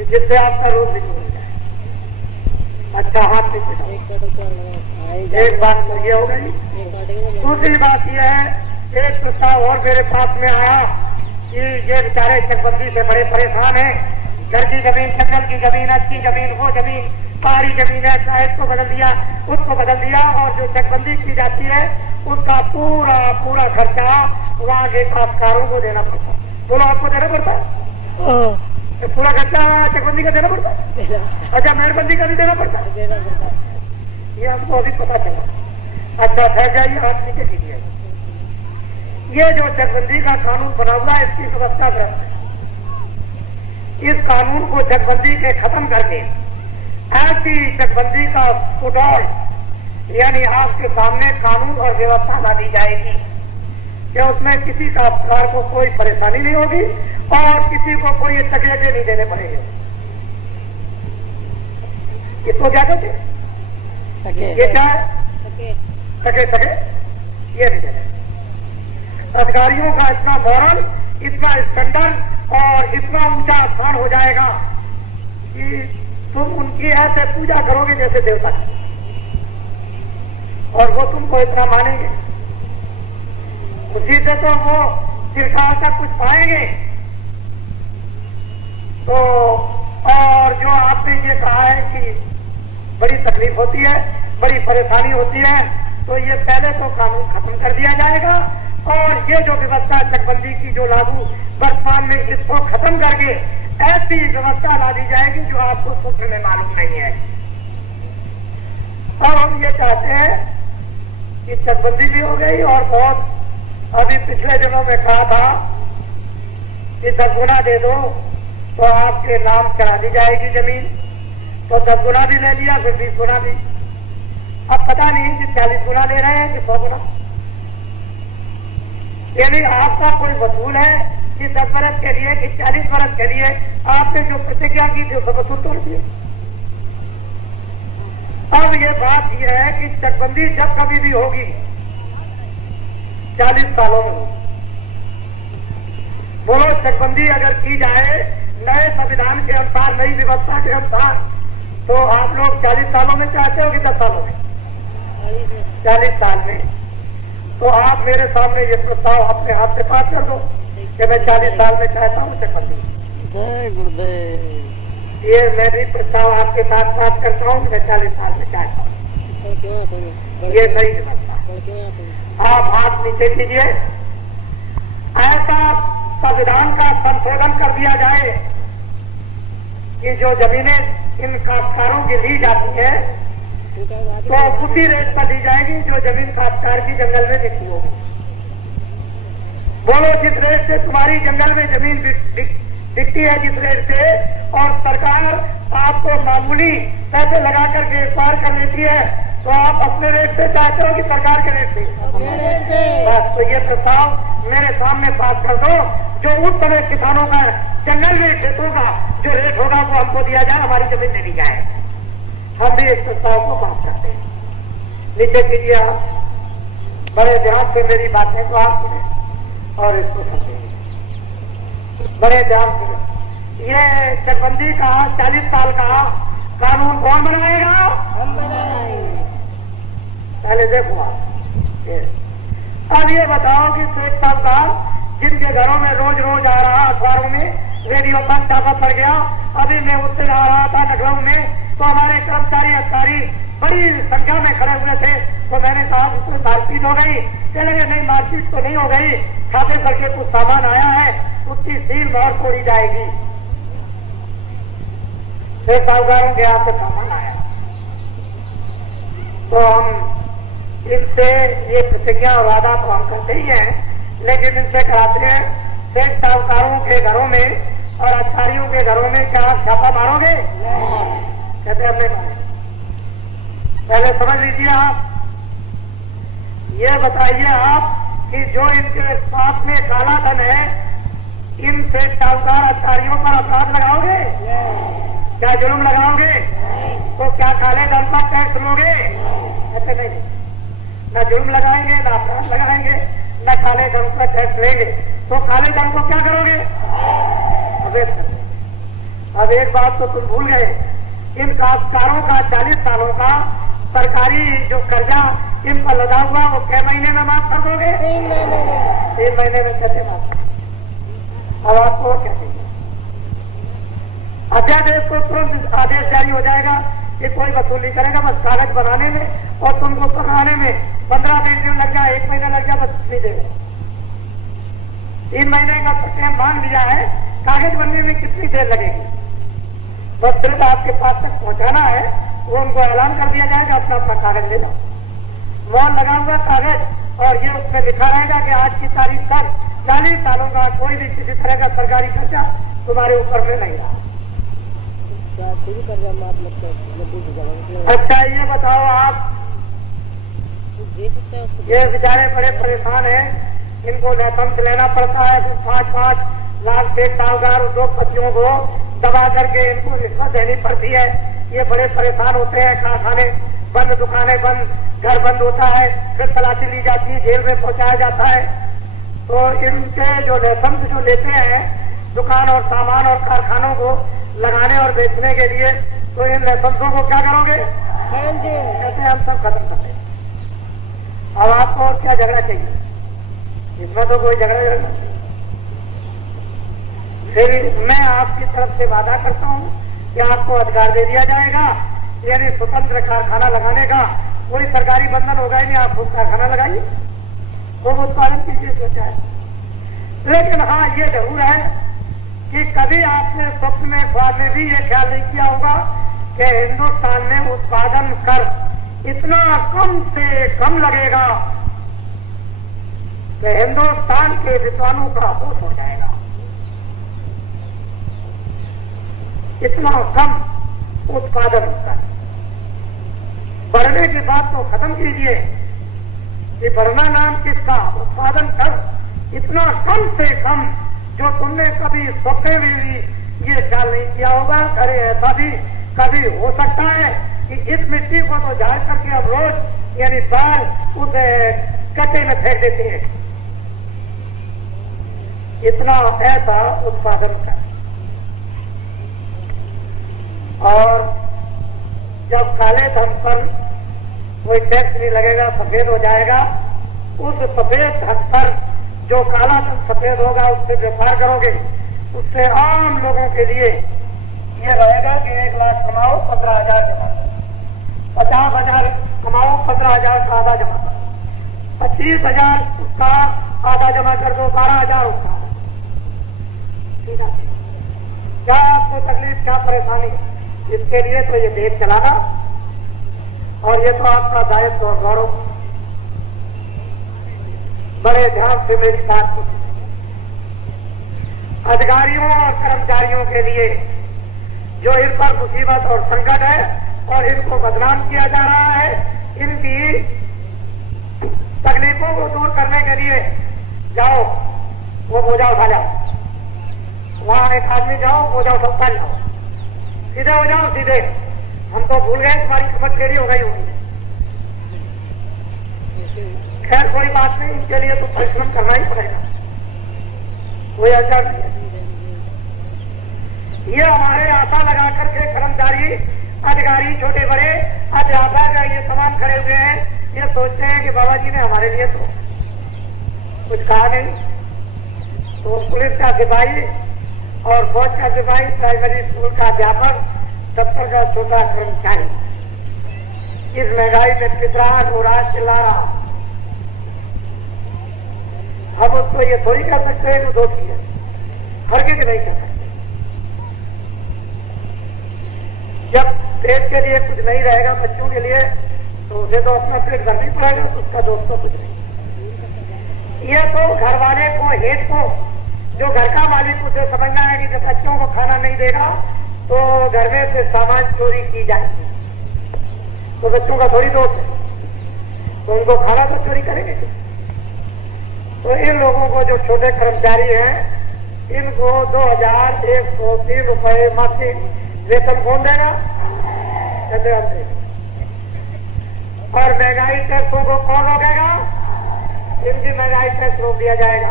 जिससे आपका रोग भी दूर हो जाए। अच्छा हाथ पीछे। एक बात तो ये हो गई। दूसरी बात यह है, एक प्रस्ताव और मेरे पास में आया कि ये बेचारे चकबंदी से बड़े परेशान हैं। घर की जमीन, जंगल की जमीन, अच्छी जमीन, वो जमीन पहाड़ी जमीन है, चाहे इसको बदल दिया, उसको बदल दिया, और जो चकबंदी की जाती है उसका पूरा पूरा खर्चा वहाँ के काश्तकारों को देना पड़ता है। बोलो आपको देना पड़ता है? तो पूरा खर्चा चकबंदी का देना पड़ता है? अच्छा मेहरबंदी का भी देना पड़ता है? ये हमको अभी पता चला। अच्छा ठहर जाइए, हाथ नीचे कीजिए। ये जो चकबंदी का कानून बना हुआ है इसकी व्यवस्था ग्रस्त है। इस कानून को चकबंदी के खत्म करके ऐसी चकबंदी का फुटबॉल यानी आपके सामने कानून और व्यवस्था ला दी जाएगी कि उसमें किसी काश्तकार को कोई परेशानी नहीं होगी और किसी को कोई तकलीफें नहीं देने पड़ेंगे। इसको क्या कहते हैं? ये क्या है? सके ये नहीं देने। अधिकारियों का इतना मॉरल, इतना स्टैंडर्ड और इतना ऊंचा स्थान हो जाएगा कि तुम उनकी ऐसे पूजा करोगे जैसे देवता की, और वो तुमको इतना मानेंगे, उसी से तो वो चिरकाल तक कुछ पाएंगे। तो और जो आपने ये कहा है कि बड़ी तकलीफ होती है, बड़ी परेशानी होती है, तो ये पहले तो कानून खत्म कर दिया जाएगा और ये जो व्यवस्था चकबंदी की जो लागू वर्तमान में, इसको खत्म करके ऐसी व्यवस्था ला दी जाएगी जो आपको सूत्र में मालूम नहीं है। और हम ये चाहते हैं कि चकबंदी भी हो गई और बहुत, अभी पिछले दिनों में कहा था कि 10 गुना दे दो तो आपके नाम करा दी जाएगी जमीन, तो 10 गुना भी ले लिया, फिर 20 गुना भी। अब पता नहीं कि 40 गुना ले रहे हैं कि 100 गुना। यानी आपका कोई वसूल है कि 10 वर्ष के लिए कि 40 वर्ष के लिए आपने जो प्रतिज्ञा की थी उसको वसूल तोड़ दिए। अब ये बात यह है कि चकबंदी जब कभी भी होगी 40 सालों में होगी। बोलो चकबंदी अगर की जाए नए संविधान के अनुसार, नई व्यवस्था के अनुसार, तो आप लोग 40 सालों में चाहते हो कि 10 सालों में? 40 साल में। तो आप मेरे सामने ये प्रस्ताव अपने हाथ से पास कर दो कि मैं 40 साल में चाहता हूँ चकबंदी। जय गुरुदेव। ये मैं भी प्रस्ताव आपके साथ पास करता हूँ कि मैं 40 साल में चाहता हूँ। ये सही व्यवस्था। आप हाथ नीचे कीजिए। ऐसा संविधान का संशोधन कर दिया जाए कि जो जमीनें इन काश्तकारों की ली जाती है तो उसी रेट पर ली जाएगी जो जमीन काश्तकार की जंगल में बिकती होगी। बोलो जिस रेट से तुम्हारी जंगल में जमीन बिकती है, जिस रेट से, और सरकार आपको मामूली पैसे लगा करके एक्वायर कर लेती है, तो आप अपने रेट से चाहते हो कि सरकार के रेट से? बस तो ये प्रस्ताव मेरे सामने पास कर दो। जो उस समय किसानों का जंगल में खेतों का जो रेट होगा वो हमको दिया जाए, हमारी जमीन दे दी जाए। हम भी इस प्रस्ताव को पास करते हैं। नीचे कीजिए आप। बड़े ध्यान से मेरी बातें को आप सुने और इसको समझेंगे बड़े ध्यान से। ये चकबंदी का 40 साल का कानून कौन बनाएगा? हम बनाएंगे। पहले देखो आप। अब ये बताओ कि शेख साहब का जिनके घरों में रोज रोज आ रहा, अखबारों में, रेडियो पर छापा पड़ गया, अभी मैं उससे आ रहा था लखनऊ में, तो हमारे कर्मचारी अधिकारी बड़ी संख्या में खड़े हुए थे। तो मैंने कहा उसमें मारपीट हो गई। चले गए नहीं, मारपीट तो नहीं हो गई, छापे करके कुछ सामान आया है, उसकी सील मोहर तोड़ी जाएगी। शेख साहूकारों के हाथ से सामान आया तो हम इनसे ये प्रतिज्ञा और वादा तो हम करते ही हैं, लेकिन इनसे कराते हैं शेख साहूकारों के घरों में और अधिकारियों के घरों में क्या छापा मारोगे? कहते हमने मारे। पहले समझ लीजिए आप। ये बताइए आप कि जो इनके पास में काला धन है, इन शेख साहूकार अधिकारियों पर अपराध लगाओगे? क्या जुर्म लगाओगे? तो क्या काले धन पर टैक्स लोगे? ऐसे नहीं, न जुर्म लगाएंगे, न अपराध लगाएंगे, न काले धन पर टैक्स लेंगे। तो काले धन को क्या करोगे? अब एक बात तो तुम भूल गए, इन काश्तकारों का 40 सालों का सरकारी जो कर्जा इन पर लगा हुआ वो कै महीने में माफ कर दोगे? 3 महीने में कैसे माफ? अब आपको क्या चाहिए? अध्यादेश को तुरंत आदेश जारी हो जाएगा कि कोई वसूल नहीं करेगा, बस कागज बनाने में और तुमको पकड़ाने में 15 दिन लग जाए, 1 महीना लग जाए, बस नहीं देगा। 3 महीने का प्रक्रिया मान लिया है, कागज बनने में कितनी देर लगेगी? बस सिर्फ आपके पास तक पहुंचाना है, वो उनको ऐलान कर दिया जाएगा अपना अपना कागज ले जाओ। मोहर लगा हुआ कागज और ये उसमें लिखा रहेगा कि आज की तारीख तक 40 सालों का कोई भी किसी तरह का सरकारी खर्चा तुम्हारे ऊपर में नहीं रहा। अच्छा ये बताओ आप, ये बेचारे बड़े परेशान हैं, इनको लाइसेंस लेना पड़ता है, तो 5-5 लाख शेख साहूकार उद्योगपतियों को दबा करके इनको रिश्वत देनी पड़ती है। ये बड़े परेशान होते हैं, कारखाने बंद, दुकानें बंद, घर बंद होता है, फिर तलाशी ली जाती है, जेल में पहुंचाया जाता है। तो इनके जो लाइसेंस जो लेते हैं दुकान और सामान और कारखानों को लगाने और बेचने के लिए, तो इन लाइसेंसों को क्या करोगे? कैसे हम सब खत्म कर देंगे। अब आपको और क्या झगड़ा चाहिए? इसमें तो कोई झगड़ा नहीं। फिर मैं आपकी तरफ से वादा करता हूँ कि आपको अधिकार दे दिया जाएगा, यानी स्वतंत्र कारखाना लगाने का। कोई सरकारी बंधन होगा ही नहीं, आप खुद कारखाना लगाइए, खूब उत्पादन कीजिए सोचा है। लेकिन हाँ ये जरूर है कि कभी आपने स्वप्न में, ख्वाब में भी ये ख्याल नहीं किया होगा कि हिंदुस्तान में उत्पादन कर इतना कम से कम लगेगा कि हिंदुस्तान के विद्वानों का होश हो जाएगा। इतना कम उत्पादन होता है। बढ़ने की बात तो खत्म कीजिए कि बढ़ना नाम किसका? उत्पादन कर इतना कम से कम जो तुमने कभी सपने में भी ये ख्याल नहीं किया होगा। अरे ऐसा भी कभी हो सकता है कि इस मिट्टी को तो झाड़ करके हम रोज यानी बाल उस कटे में फेंक देते हैं। इतना ऐसा उत्पादन है। और जब काले धन पर कोई टैक्स नहीं लगेगा, सफेद हो जाएगा, उस सफेद धन पर जो काला धन सफेद होगा उससे व्यापार करोगे, उससे आम लोगों के लिए ये रहेगा कि 1 लाख कमाओ 15,000 जमा करो, 50,000 कमाओ 15,000 का आधा जमा करो, 25,000 उसका आधा जमा कर दो, 12,000 उसका। ठीक है, क्या आपको तकलीफ, क्या परेशानी? इसके लिए तो ये देश चलाना और ये तो आपका दायित्व और गौरव। बड़े ध्यान से मेरी बात सुनिए। अधिकारियों और कर्मचारियों के लिए जो इन पर मुसीबत और संकट है और इनको बदनाम किया जा रहा है, इनकी तकलीफों को दूर करने के लिए जाओ, वो बोझा उठा जाओ। वहां एक आदमी जाओ, बोझा उठा जाओ, सीधे हो जाओ, सीधे। हम तो भूल गए, तुम्हारी खबर टेढ़ी हो गई होगी। खैर कोई बात नहीं, इनके लिए तो परिश्रम करना ही पड़ेगा, कोई ऐसा नहीं है। ये हमारे आशा लगा करके कर्मचारी, अधिकारी, छोटे बड़े अध्यापक ये तमाम खड़े हुए हैं। ये सोचते हैं कि बाबा जी ने हमारे लिए तो कुछ कहा नहीं। तो पुलिस का सिपाही और फौज का सिपाही, प्राइमरी स्कूल का अध्यापक, दफ्तर का छोटा कर्मचारी इस महंगाई में पितराहट हो रहा, चिल्ला रहा। हम उसको ये थोड़ी कर सकते हैं वो दोषी है, हरगिज नहीं कर सकते। जब पेट के लिए कुछ नहीं रहेगा बच्चों के लिए, तो उसे तो अपना पेट भरना ही पड़ेगा, तो उसका दोष तो कुछ नहीं। ये तो घर वाले को, हेड को, जो घर का मालिक, उसे समझना है कि जब बच्चों को खाना नहीं देगा तो घर में से सामान चोरी की जाएगी, तो बच्चों का थोड़ी दोष है, तो उनको खाना तो चोरी करेंगे। तो इन लोगों को, जो छोटे कर्मचारी हैं, इनको 2,103 रुपए मासिक वेतन कौन देगा? और महंगाई टैक्सों को कौन रोकेगा? इनकी महंगाई टैक्स रोक दिया जाएगा।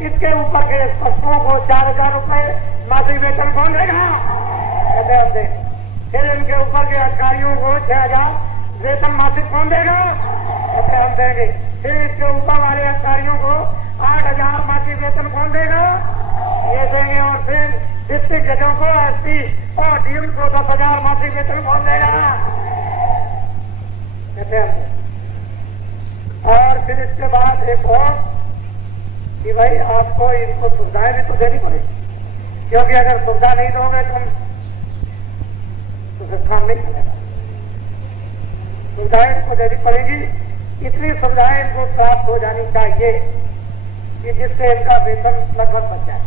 इसके ऊपर के स्पष्टों को 4,000 रुपए मासिक वेतन कौन देगा? फिर इनके ऊपर के अधिकारियों को 6,000 वेतन मासिक कौन देगा? हम देंगे। फिर इसके ऊपर वाले अधिकारियों को 8,000 मासिक वेतन कौन देगा? ये देंगे। और फिर डिस्ट्रिक्ट जजों को, एसपी और डीएम को 10,000 मासिक वेतन कौन देगा? और फिर इसके बाद एक और कि भाई आपको इनको सुविधाएं भी तो देनी पड़ेगी, क्योंकि अगर सुविधा नहीं दोगे तो फिर काम नहीं चलेगा। सुविधाएं इनको देनी पड़ेगी। इतनी सुविधाएं इनको प्राप्त हो जानी चाहिए कि जिससे इनका वेतन लगभग बच जाए,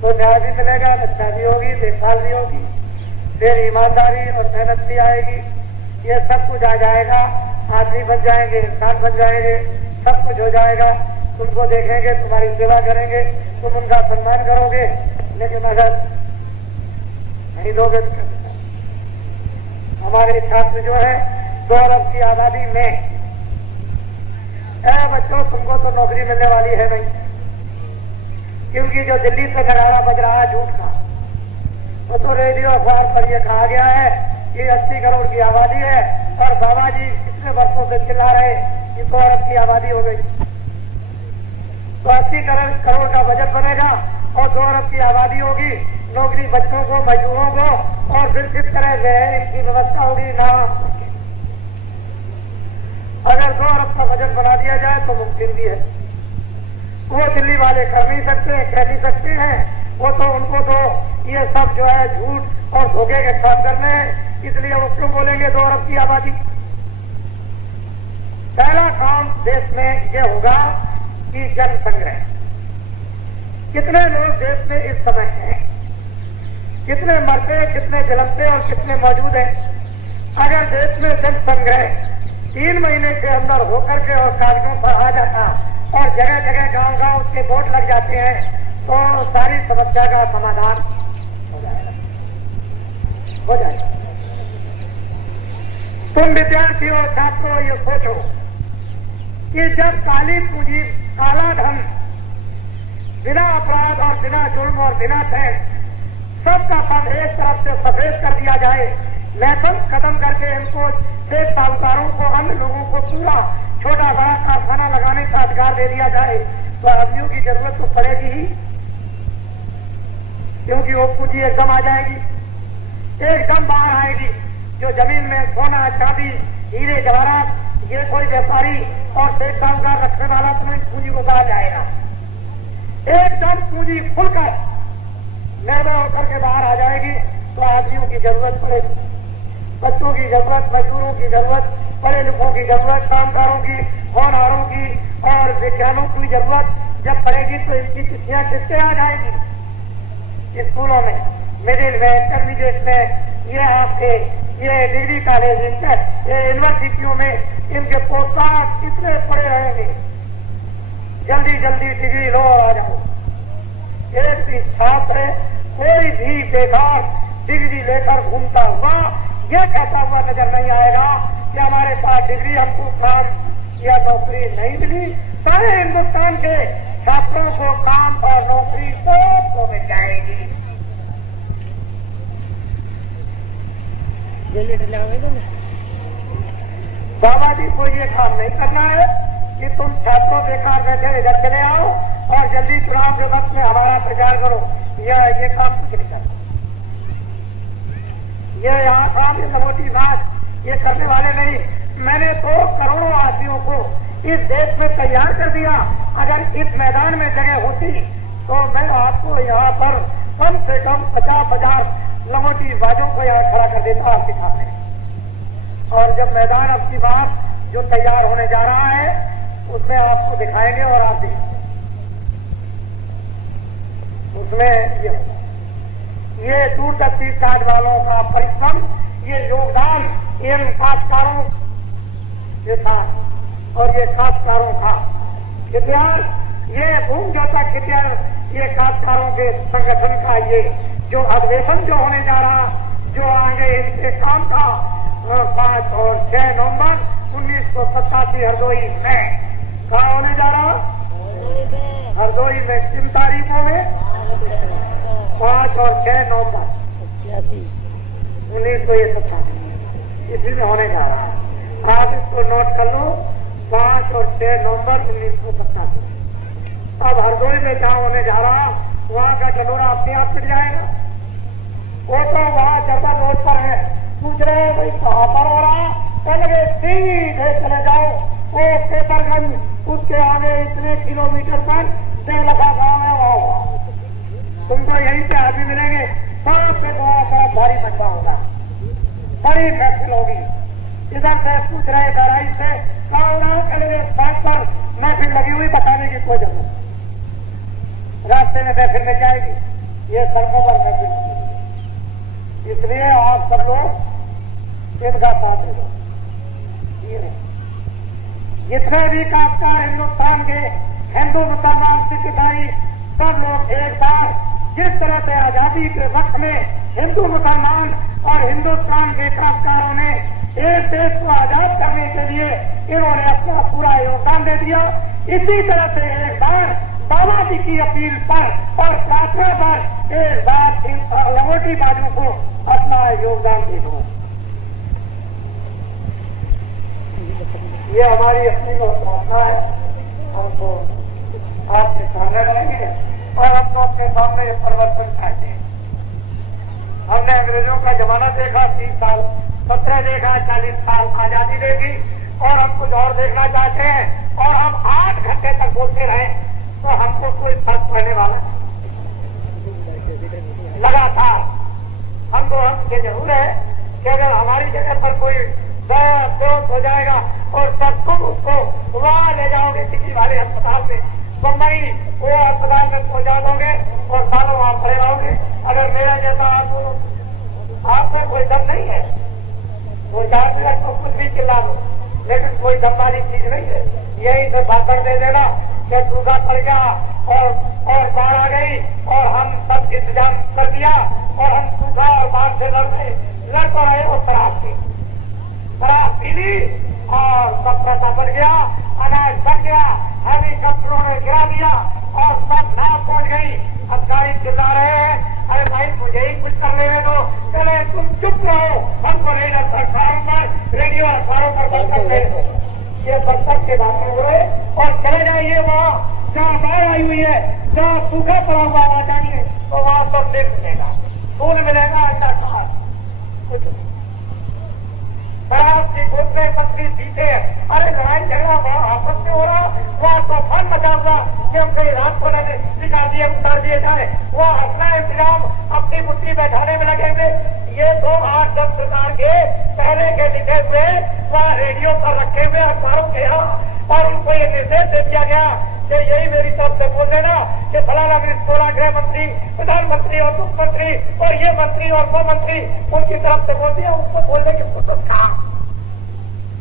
तो न्याय भी मिलेगा, रक्षा भी होगी, देखभाल भी होगी, फिर ईमानदारी और मेहनत भी आएगी। ये सब कुछ आ जाएगा, आदमी बन जाएंगे, इंसान बन जाएंगे, सब कुछ हो जाएगा। तुमको देखेंगे, तुम्हारी सेवा करेंगे, तुम उनका सम्मान करोगे। लेकिन अगर नहीं दोगे तो हमारे छात्र जो है 2 अरब की आबादी में, बच्चों तुमको तो नौकरी मिलने वाली है नहीं, क्योंकि जो दिल्ली से नगाड़ा बज रहा है झूठ का, वो तो रेडियो अखबार पर यह कहा गया है कि 80 करोड़ की आबादी है, और बाबा जी कितने वर्षों से चिल्ला रहे कि 2 अरब की आबादी हो गई। तो 80 करोड़ का बजट बनेगा और 2 अरब की आबादी होगी, नौकरी बच्चों को, मजदूरों को, और फिर किस तरह से इनकी व्यवस्था होगी ना। अगर 2 अरब का बजट बना दिया जाए तो मुमकिन भी है। वो दिल्ली वाले कर नहीं सकते, कह नहीं सकते हैं, वो तो उनको तो ये सब जो है झूठ और धोखे के काम करने हैं, इसलिए वो क्यों बोलेंगे 2 अरब की आबादी। पहला काम देश में ये होगा कि जनसंग्रह। कितने लोग देश में इस समय हैं, कितने मरते, कितने जलते और कितने मौजूद हैं। अगर देश में जनसंग्रह 3 महीने के अंदर होकर के और कागजों पर आ जाता और जगह जगह गांव-गांव उसके बोर्ड लग जाते हैं तो सारी समस्या का समाधान हो जाएगा। तुम विद्यार्थियों, छात्रों, ये सोचो कि जब काली पूंजी, काला धन बिना अपराध और बिना जुर्म और बिना टैक्स सबका सब एक तरफ से सफेद कर दिया जाए, लाइसेंस खत्म करके इनको देश साहूकारों को, अन्य लोगों को पूरा छोटा बड़ा कारखाना लगाने का अधिकार दे दिया जाए, तो आदमियों की जरूरत तो पड़ेगी ही, क्योंकि वो पूंजी एकदम आ जाएगी, एकदम बाहर आएगी। जो जमीन में सोना, चांदी, हीरे जवाहरात, ये कोई व्यापारी और देश साहूकार रखने वाला तो नहीं, पूंजी को बाहर जाएगा। एकदम पूंजी खुलकर निर्भर होकर के बाहर आ जाएगी, तो आदमियों की जरूरत पड़ेगी, बच्चों की जरूरत, मजदूरों की जरूरत, पढ़े लिखों की जरूरत, कामगारों की, होनहारों की और विज्ञानों की जरूरत जब पड़ेगी तो इनकी तिथियां किससे आ जाएगी? स्कूलों में, मिडिल में, इंटरमीडिएट में, ये आपके ये डिग्री कॉलेज, ये यूनिवर्सिटियों में इनके पोस्टकार्ड कितने पड़े रहेंगे। जल्दी जल्दी डिग्री लो और आ जाओ। एक भी छात्र कोई भी बेकार डिग्री लेकर घूमता हुआ यह कहता हुआ नजर नहीं आएगा कि हमारे पास डिग्री, हमको काम या नौकरी नहीं मिली। सारे हिंदुस्तान के छात्रों को काम और नौकरी सबको मिल जाएगी। बाबा जी को ये काम नहीं करना है कि तुम छात्रों बेकार बैठे इधर चले आओ और जल्दी चुनाव के वक्त में हमारा प्रचार करो, ये काम कुछ नहीं करना। ये यहाँ काम, ये लंगोटी नाच ये करने वाले नहीं। मैंने तो करोड़ों आदमियों को इस देश में तैयार कर दिया। अगर इस मैदान में जगह होती तो मैं आपको यहाँ पर कम से कम 50,000 लंगोटी बाजों को यहाँ खड़ा कर देता आपके सामने। और जब मैदान अब की बार जो तैयार होने जा रहा है उसमें आपको दिखाएंगे और आप देखेंगे उसमें ये दूरदर्शी काज वालों का परिश्रम, ये योगदान इन काश्तकारों के था और ये काश्तकारों का इतिहास, ये भूमि जोता इतिहास, ये काश्तकारों के संगठन का ये जो अधिवेशन जो होने जा रहा, जो आगे इनके काम था 5 और 6 नवंबर 1987 हरदोई में कहा होने जा रहा, हरदोई में 3 तारीखों में 5 और 6 नवंबर 1987 इसी में होने जा रहा है। आप इसको नोट कर लो, 5 और 6 नवंबर 1987। अब हरदोई में जहाँ होने जा रहा वहाँ का डलोरा अपने आप मिल जाएगा। वो तो वहाँ जर्दा रोड पर है, पूछ रहे हैं भाई कहाँ पर हो रहा, पहले सीधे चले जाओ वो पेपरगंज, उसके आगे इतने किलोमीटर पर देवलखा गाँव है, वहाँ हुआ तुमको यहीं पे आदमी मिलेंगे, सब पे बहुत भारी मजबा होगा, बड़ी महफिल होगी। इधर से पूछ रहे बहराइच से बात पर महफिल लगी हुई, बताने की कोई जरूरत, रास्ते में महफिल मिल जाएगी, ये सड़कों पर महफिल होगी। इसलिए आप सब लोग इनका साथ दे दो। जितने भी काश्तकार हिंदुस्तान के हिंदू, मुसलमान, सिख, ईसाई सब लोग एक बार जिस तरह से आजादी के वक्त में हिंदू, मुसलमान और हिंदुस्तान के काश्तकारों ने एक देश को आजाद करने के लिए इन्होंने अपना पूरा योगदान दे दिया, इसी तरह से एक बार बाबा जी की अपील पर और प्रार्थना पर एक बार इन लंगोटी बाजों को अपना योगदान दे दो। ये हमारी अपनी प्रार्थना है, हमको आपके सामने रहेंगे और हमको अपने सामने परिवर्तन चाहते हैं। हमने अंग्रेजों का जमाना देखा, 30 साल, 17 देखा, 40 साल आजादी देगी और हम कुछ और देखना चाहते हैं और हम 8 घंटे तक बोलते रहे तो हमको कोई फर्क पड़ने वाला लगातार हमको ये जरूर है कि अगर हमारी जगह पर कोई दोस्त हो जाएगा और सब तुम उसको वहां ले जाओगे किसी वाले अस्पताल में, मुंबई वो अस्पताल में पहुंचा दोगे और सालों वहां खड़े रहोगे। अगर मेरा जैसा आपको कोई दम नहीं है, वो 4 मिनट को कुछ भी चिल्ला दो, लेकिन कोई दम वाली चीज नहीं है। यही तो भाषण दे देना कि सूखा पड़ गया और बाढ़ आ गई और हम सब इंतजाम कर दिया और हम सूखा और बाढ़ से लड़ तो रहे और शराब पी ली और सब पैसा बढ़ गया, अनाज बढ़ गया, हेलीकॉप्टरों ने गिरा दिया और सब नाव पहुंच गई। अब गाड़ी चिल्ला रहे हैं, अरे भाई मुझे ही कुछ कर लेने दो। चले तुम चुप रहो, हमको नहीं डर सरकारों पर, रेडियो अखबारों पर बंद करते। ये बस्तर के बातें हुए और चले जाइए वहाँ जहाँ बाढ़ आई हुई है, जहाँ सूखा पड़ा हुआ आ जाइए तो वहाँ सब देख मिलेगा, दूध मिलेगा, अंडा खास कुछ नहीं। शराब की घोषणे पत्नी पीते, अरे लड़ाई झगड़ा वहाँ आपस में हो रहा, वहाँ तूफान मचा हुआ कि हम कहीं रात को निकाल दिए उतार दिए जाए, वहाँ हंसना इंतजाम अपनी बुद्धि बैठाने में लगेंगे। ये 2 8 10 प्रकार के पहले के लिखे हुए वहाँ रेडियो पर रखे हुए अखबारों के यहाँ और उनको ये निर्देश दे दिया गया कि यही मेरी तरफ से बोल देना कि फलाना बोला गृह मंत्री, प्रधानमंत्री और मुख्यमंत्री और ये मंत्री और वो मंत्री उनकी तरफ से बोल दिया, उनको बोलने की फुर्सत कहाँ,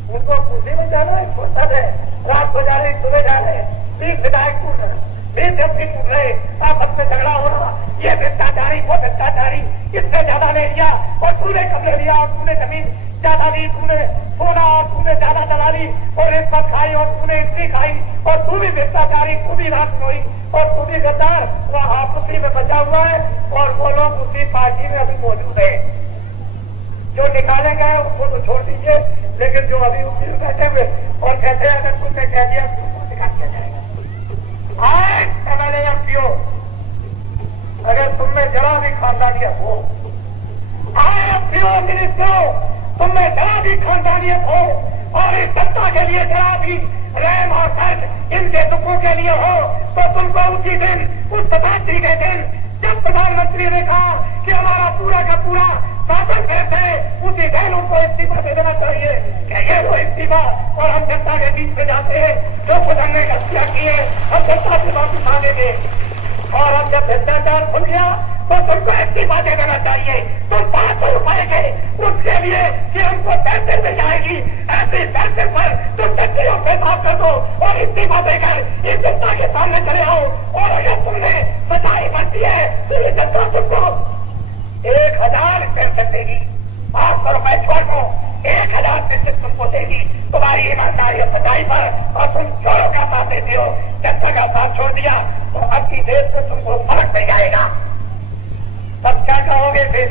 उनको खुशी में जाना है, फुर्सत है, रात को जा रही सुबह जा रहे, 20 विधायक टूट रहे, 20 एमपी टूट रहे, आपस में झगड़ा हो रहा, ये भ्रष्टाचारी वो भ्रष्टाचारी, इसने ज्यादा ले लिया और तूने कब ले लिया और तूने जमीन ज्यादा दी, तूने सोना और तूने ज्यादा दला ली और रिश्वत खाई और तूने इतनी खाई और तू भी भ्रष्टाचारी, तू भी रात हुई और तू भी गद्दार, वह आपसी में बचा हुआ है और वो लोग उसी पार्टी में अभी मौजूद है। जो निकाले गए उसको तो छोड़ दीजिए, लेकिन जो अभी उसी में बैठे हुए और कहते हैं अगर तुमने कह दिया तो निकाल दिया जाएगा। आज एमएलए एमपीओ अगर तुमने जरा भी खानदानियत हो, मिनिस्टरों तुमने जरा भी खानदानियत हो और इस सत्ता के लिए जरा भी रहम और दर्द इनके दुखों के लिए हो तो तुमको उसी दिन, उस 27 के दिन जब प्रधानमंत्री ने कहा कि हमारा पूरा का पूरा शासन कैसे, उसी दिन उनको इस्तीफा दे देना चाहिए। क्या ये वो इस्तीफा और हम जनता के बीच में जाते हैं जो कुछ हमने गलतियां की है हम जनता से वापस मांगेंगे और हम जब भ्रष्टाचार खुल गया तो तुमको इस्तीफा दे देना चाहिए। तुम 500 रुपए के उसके लिए कि हमको पैसे मिल जाएगी, ऐसे पैसे पर तुम टट्टियों पे माफ कर दो और इस्तीफा देकर इस जनता के सामने चले आओ और अगर तुमने सच्चाई बनती है तो ये जनता तुमको 1000 पेंशन देगी, 500 रुपए छोड़ दो 1000 पेंशन तुमको देगी तुम्हारी ईमानदारी और सच्चाई पर और तुम चोरों का साथ देते हो, जनता का साथ छोड़ दिया तो अब की देश में तुमको फर्क नहीं आएगा। तब क्या कहोगे फिर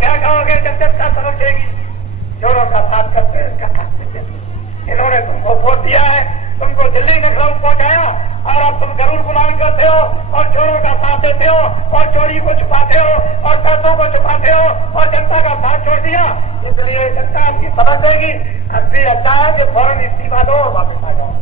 क्या कहोगे जब जनता समझेगी चोरों का साथ करते हैं, इसका साथ देते हैं। इन्होंने तुमको वोट दिया है, तुमको दिल्ली लखनऊ पहुंचाया और अब तुम जरूर गुलामी करते हो और चोरों का साथ देते हो और चोरी को छुपाते हो और पैसों को छुपाते हो और जनता का साथ छोड़ दिया। इसलिए जनता आपकी समझ देगी, असली अच्छा है कि फौरन इस्तीफा दो और वापस आ जाओ।